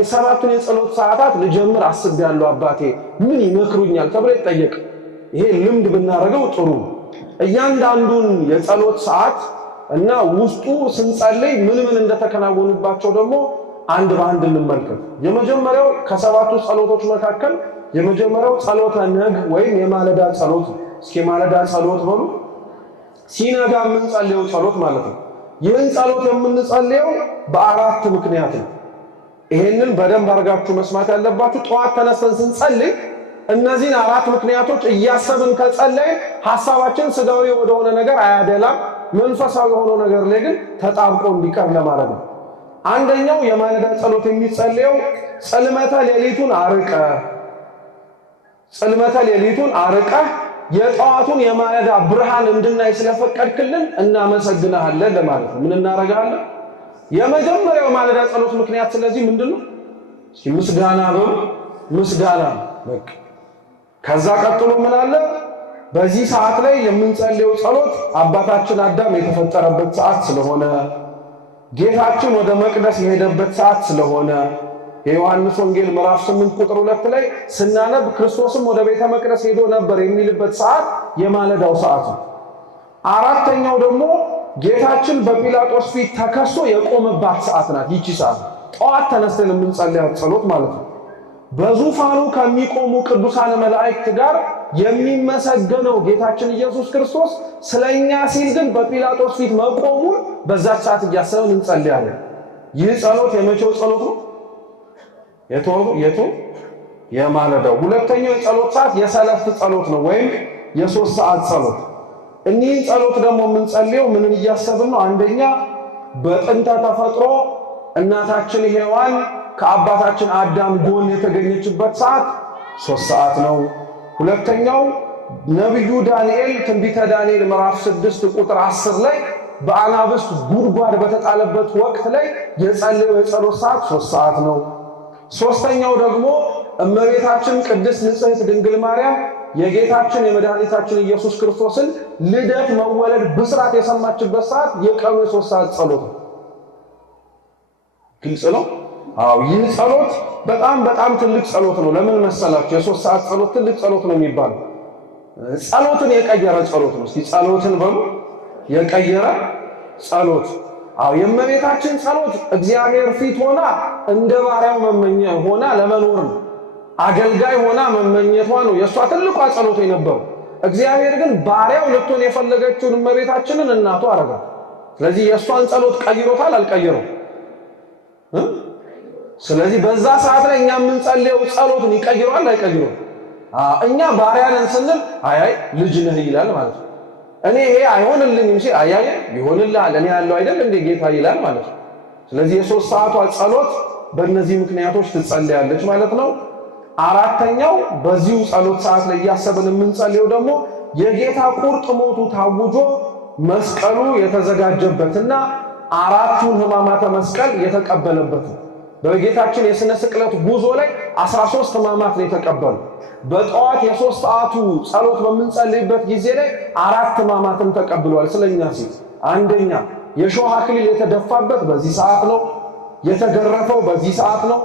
7ቱን የጸሎት ሰዓታት ልጀምር አስቤያለሁ አባቴ ምን ይመክሩኛል ተብሎ ይጠየቅ። ይሄ ልምድ ብናደርገው ጥሩ። እያንዳንዱን የጸሎት ሰዓት እና ውስጡ ስንጸልይ ምን እንደተከናወኑባቸው ደግሞ አንድ በአንድ እንመልከት። የመጀመሪያው ከ7ቱ ጸሎቶች መካከል የመጀመሪያው ጸሎተ ነግ ወይም የማለዳ ጸሎት። እስኪ ማለዳ ጸሎት በሉ። ሲነጋ የምንጸልየው ጸሎት ማለት ነው። ይህን ጸሎት የምንጸልየው በ4 ምክንያት ነው። ይሄንን በደንብ አድርጋችሁ መስማት ያለባችሁ። ጠዋት ተነስተን ስንጸልይ እነዚህን 4 ምክንያቶች እያሰብን ከጸለይን ሐሳባችን ስጋዊ ወደሆነ ነገር አያደላም። መንፈሳዊ የሆነው ነገር ላይ ግን ተጣብቆ እንዲቀር ለማድረግ ነው። አንደኛው የማለዳ ጸሎት የሚጸልየው ጽልመተ ሌሊቱን አርቀህ የጠዋቱን የማለዳ ብርሃን እንድናይ ስለፈቀድክልን እናመሰግናለን ለማለት ነው። ምን እናረጋለን? የመጀመሪያው የማለዳ ጸሎት ምክንያት ስለዚህ ምንድነው? እስኪ ምስጋና በሉ። ምስጋና በቃ። ከዛ ቀጥሎ ምን አለ? በዚህ ሰዓት ላይ የምንጸልየው ጸሎት አባታችን አዳም የተፈጠረበት ሰዓት ስለሆነ፣ ጌታችን ወደ መቅደስ የሄደበት ሰዓት ስለሆነ የዮሐንስ ወንጌል ምዕራፍ 8 ቁጥር 2 ላይ ስናነብ ክርስቶስም ወደ ቤተ መቅደስ ሄዶ ነበር የሚልበት ሰዓት የማለዳው ሰዓት ነው። አራተኛው ደግሞ ጌታችን በጲላጦስ ፊት ተከሶ የቆመባት ሰዓት ናት። ይቺ ሰዓት ጠዋት ተነስተን የምንጸልያት ጸሎት ማለት ነው። በዙፋኑ ከሚቆሙ ቅዱሳን መላእክት ጋር የሚመሰገነው ጌታችን ኢየሱስ ክርስቶስ ስለኛ ሲል ግን በጲላጦስ ፊት መቆሙን በዛች ሰዓት እያሰብን እንጸልያለን። ይህ ጸሎት የመቼው ጸሎት ነው? የቱ? የማለዳው። ሁለተኛው የጸሎት ሰዓት የሰለፍት ጸሎት ነው ወይም የ3 ሰዓት ጸሎት። እኒህ ጸሎት ደግሞ የምንጸልየው ምንን እያሰብን ነው? አንደኛ በጥንተ ተፈጥሮ እናታችን ሔዋን ከአባታችን አዳም ጎን የተገኘችበት ሰዓት 3 ሰዓት ነው። ሁለተኛው ነቢዩ ዳንኤል ትንቢተ ዳንኤል ምዕራፍ 6 ቁጥር 10 ላይ በአናብስት ጉድጓድ በተጣለበት ወቅት ላይ የጸለየው የጸሎት ሰዓት 3 ሰዓት ነው። ሶስተኛው ደግሞ እመቤታችን ቅድስት ንጽሕት ድንግል ማርያም የጌታችን የመድኃኒታችን ኢየሱስ ክርስቶስን ልደት መወለድ ብስራት የሰማችበት ሰዓት የቀኑ 3 ሰዓት ጸሎት ነው። ግልጽ ነው። አዎ ይህ ጸሎት በጣም ትልቅ ጸሎት ነው። ለምን መሰላችሁ? የ3 ሰዓት ጸሎት ትልቅ ጸሎት ነው የሚባለው። ጸሎትን የቀየረ ጸሎት ነው። እስቲ ጸሎትን በሉ የቀየረ ጸሎት። አዎ የእመቤታችን ጸሎት እግዚአብሔር ፊት ሆና እንደ ባሪያው መመኘ ሆና ለመኖር ነው። አገልጋይ ሆና መመኘቷ ነው የእሷ ትልቋ ጸሎት የነበረው። እግዚአብሔር ግን ባሪያው ልትሆን የፈለገችውን እመቤታችንን እናቱ አረጋት። ስለዚህ የእሷን ጸሎት ቀይሮታል አልቀየረው? ስለዚህ በዛ ሰዓት ላይ እኛ የምንጸልየው ጸሎትን ይቀይረዋል አይቀይረው? እኛ ባሪያ ነን ስንል አይ ልጅ ነህ ይላል ማለት ነው። እኔ ይሄ አይሆንልኝም ሲል አይ ይሆንልሃል እኔ ያለው አይደል እንደ ጌታ ይላል ማለት ነው። ስለዚህ የ3 ሰዓቷ ጸሎት በእነዚህ ምክንያቶች ትጸልያለች ማለት ነው። አራተኛው በዚሁ ጸሎት ሰዓት ላይ እያሰብን የምንጸልየው ደግሞ የጌታ ቁርጥ ሞቱ ታውጆ መስቀሉ የተዘጋጀበትና 4ቱን ሕማማተ መስቀል የተቀበለበት ነው። በጌታችን የሥነ ስቅለት ጉዞ ላይ 13 ሕማማት ነው የተቀበሉ። በጠዋት የ3 ሰዓቱ ጸሎት በምንጸልይበት ጊዜ ላይ 4 ሕማማትን ተቀብሏል ስለኛ ሲል። አንደኛ የሾህ አክሊል የተደፋበት በዚህ ሰዓት ነው። የተገረፈው በዚህ ሰዓት ነው።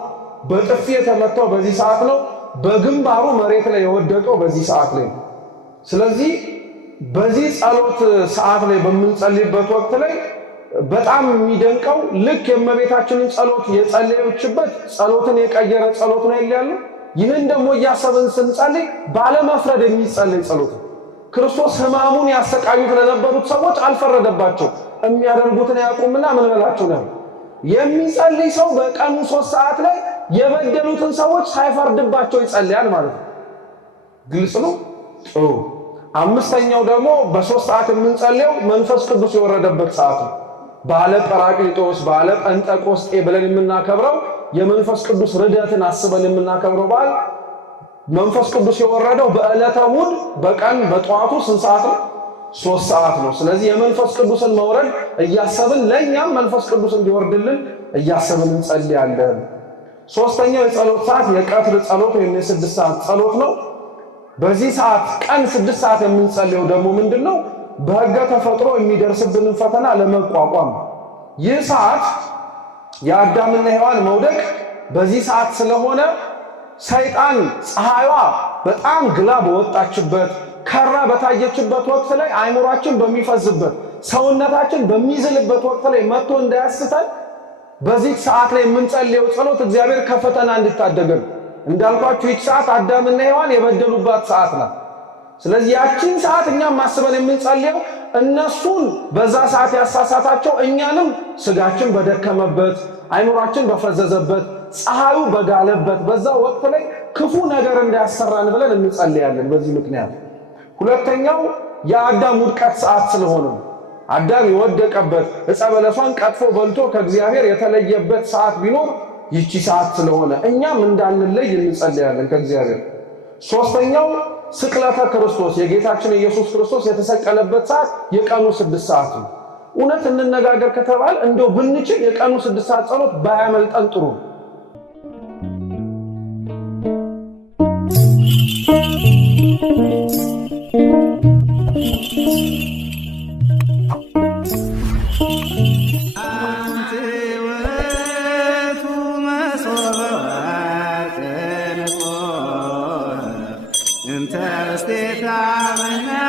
በጥፊ የተመታው በዚህ ሰዓት ነው። በግንባሩ መሬት ላይ የወደቀው በዚህ ሰዓት ላይ ነው። ስለዚህ በዚህ ጸሎት ሰዓት ላይ በምንጸልይበት ወቅት ላይ በጣም የሚደንቀው ልክ የእመቤታችንን ጸሎት የጸለየችበት ጸሎትን የቀየረ ጸሎት ነው ይላል። ይህን ደግሞ እያሰብን ስንጸልይ ባለመፍረድ የሚጸለይ ጸሎት ነው። ክርስቶስ ሕማሙን ያሰቃዩት ለነበሩት ሰዎች አልፈረደባቸው። የሚያደርጉትን ያቁምና ምን በላቸው ነው የሚጸልይ ሰው በቀኑ 3 ሰዓት ላይ የበደሉትን ሰዎች ሳይፈርድባቸው ይጸልያል ማለት ነው። ግልጽ ነው። ጥሩ። አምስተኛው ደግሞ በ3 ሰዓት የምንጸልየው መንፈስ ቅዱስ የወረደበት ሰዓት ነው። ባለ ጰራቅሊጦስ ባለ ጴንጠቆስጤ ብለን የምናከብረው የመንፈስ ቅዱስ ርደትን አስበን የምናከብረው በዓል መንፈስ ቅዱስ የወረደው በዕለተ እሑድ በቀን በጠዋቱ ስንት ሰዓት ነው? 3 ሰዓት ነው። ስለዚህ የመንፈስ ቅዱስን መውረድ እያሰብን ለኛም መንፈስ ቅዱስ እንዲወርድልን እያሰብን እንጸልያለን። ሶስተኛው የጸሎት ሰዓት የቀትር ጸሎት ወይም የ6 ሰዓት ጸሎት ነው። በዚህ ሰዓት ቀን 6 ሰዓት የምንጸልየው ደግሞ ምንድነው? በሕገ ተፈጥሮ የሚደርስብንን ፈተና ለመቋቋም። ይህ ሰዓት የአዳምና ሔዋን መውደቅ በዚህ ሰዓት ስለሆነ ሰይጣን ፀሐይዋ በጣም ግላ በወጣችበት ከራ በታየችበት ወቅት ላይ አይምሯችን በሚፈዝበት ሰውነታችን በሚዝልበት ወቅት ላይ መጥቶ እንዳያስተን በዚህ ሰዓት ላይ የምንጸልየው ጸሎት እግዚአብሔር ከፈተና እንድታደገን። እንዳልኳችሁ ይህች ሰዓት አዳምና ሔዋን የበደሉባት ሰዓት ናት። ስለዚህ ያቺን ሰዓት እኛም ማስበን የምንጸልየው እነሱን በዛ ሰዓት ያሳሳታቸው እኛንም ስጋችን በደከመበት አይምሯችን በፈዘዘበት ፀሐዩ በጋለበት በዛ ወቅት ላይ ክፉ ነገር እንዳያሰራን ብለን እንጸልያለን። በዚህ ምክንያት ሁለተኛው የአዳም ውድቀት ሰዓት ስለሆነ አዳም የወደቀበት ዕፀ በለሷን ቀጥፎ በልቶ ከእግዚአብሔር የተለየበት ሰዓት ቢኖር ይቺ ሰዓት ስለሆነ እኛም እንዳንለይ እንጸልያለን ከእግዚአብሔር። ሶስተኛው ስቅለተ ክርስቶስ የጌታችን ኢየሱስ ክርስቶስ የተሰቀለበት ሰዓት የቀኑ 6 ሰዓት ነው። እውነት እንነጋገር ከተባለ እንደው ብንችል የቀኑ 6 ሰዓት ጸሎት ባያመልጠን ጥሩ ነው። Testify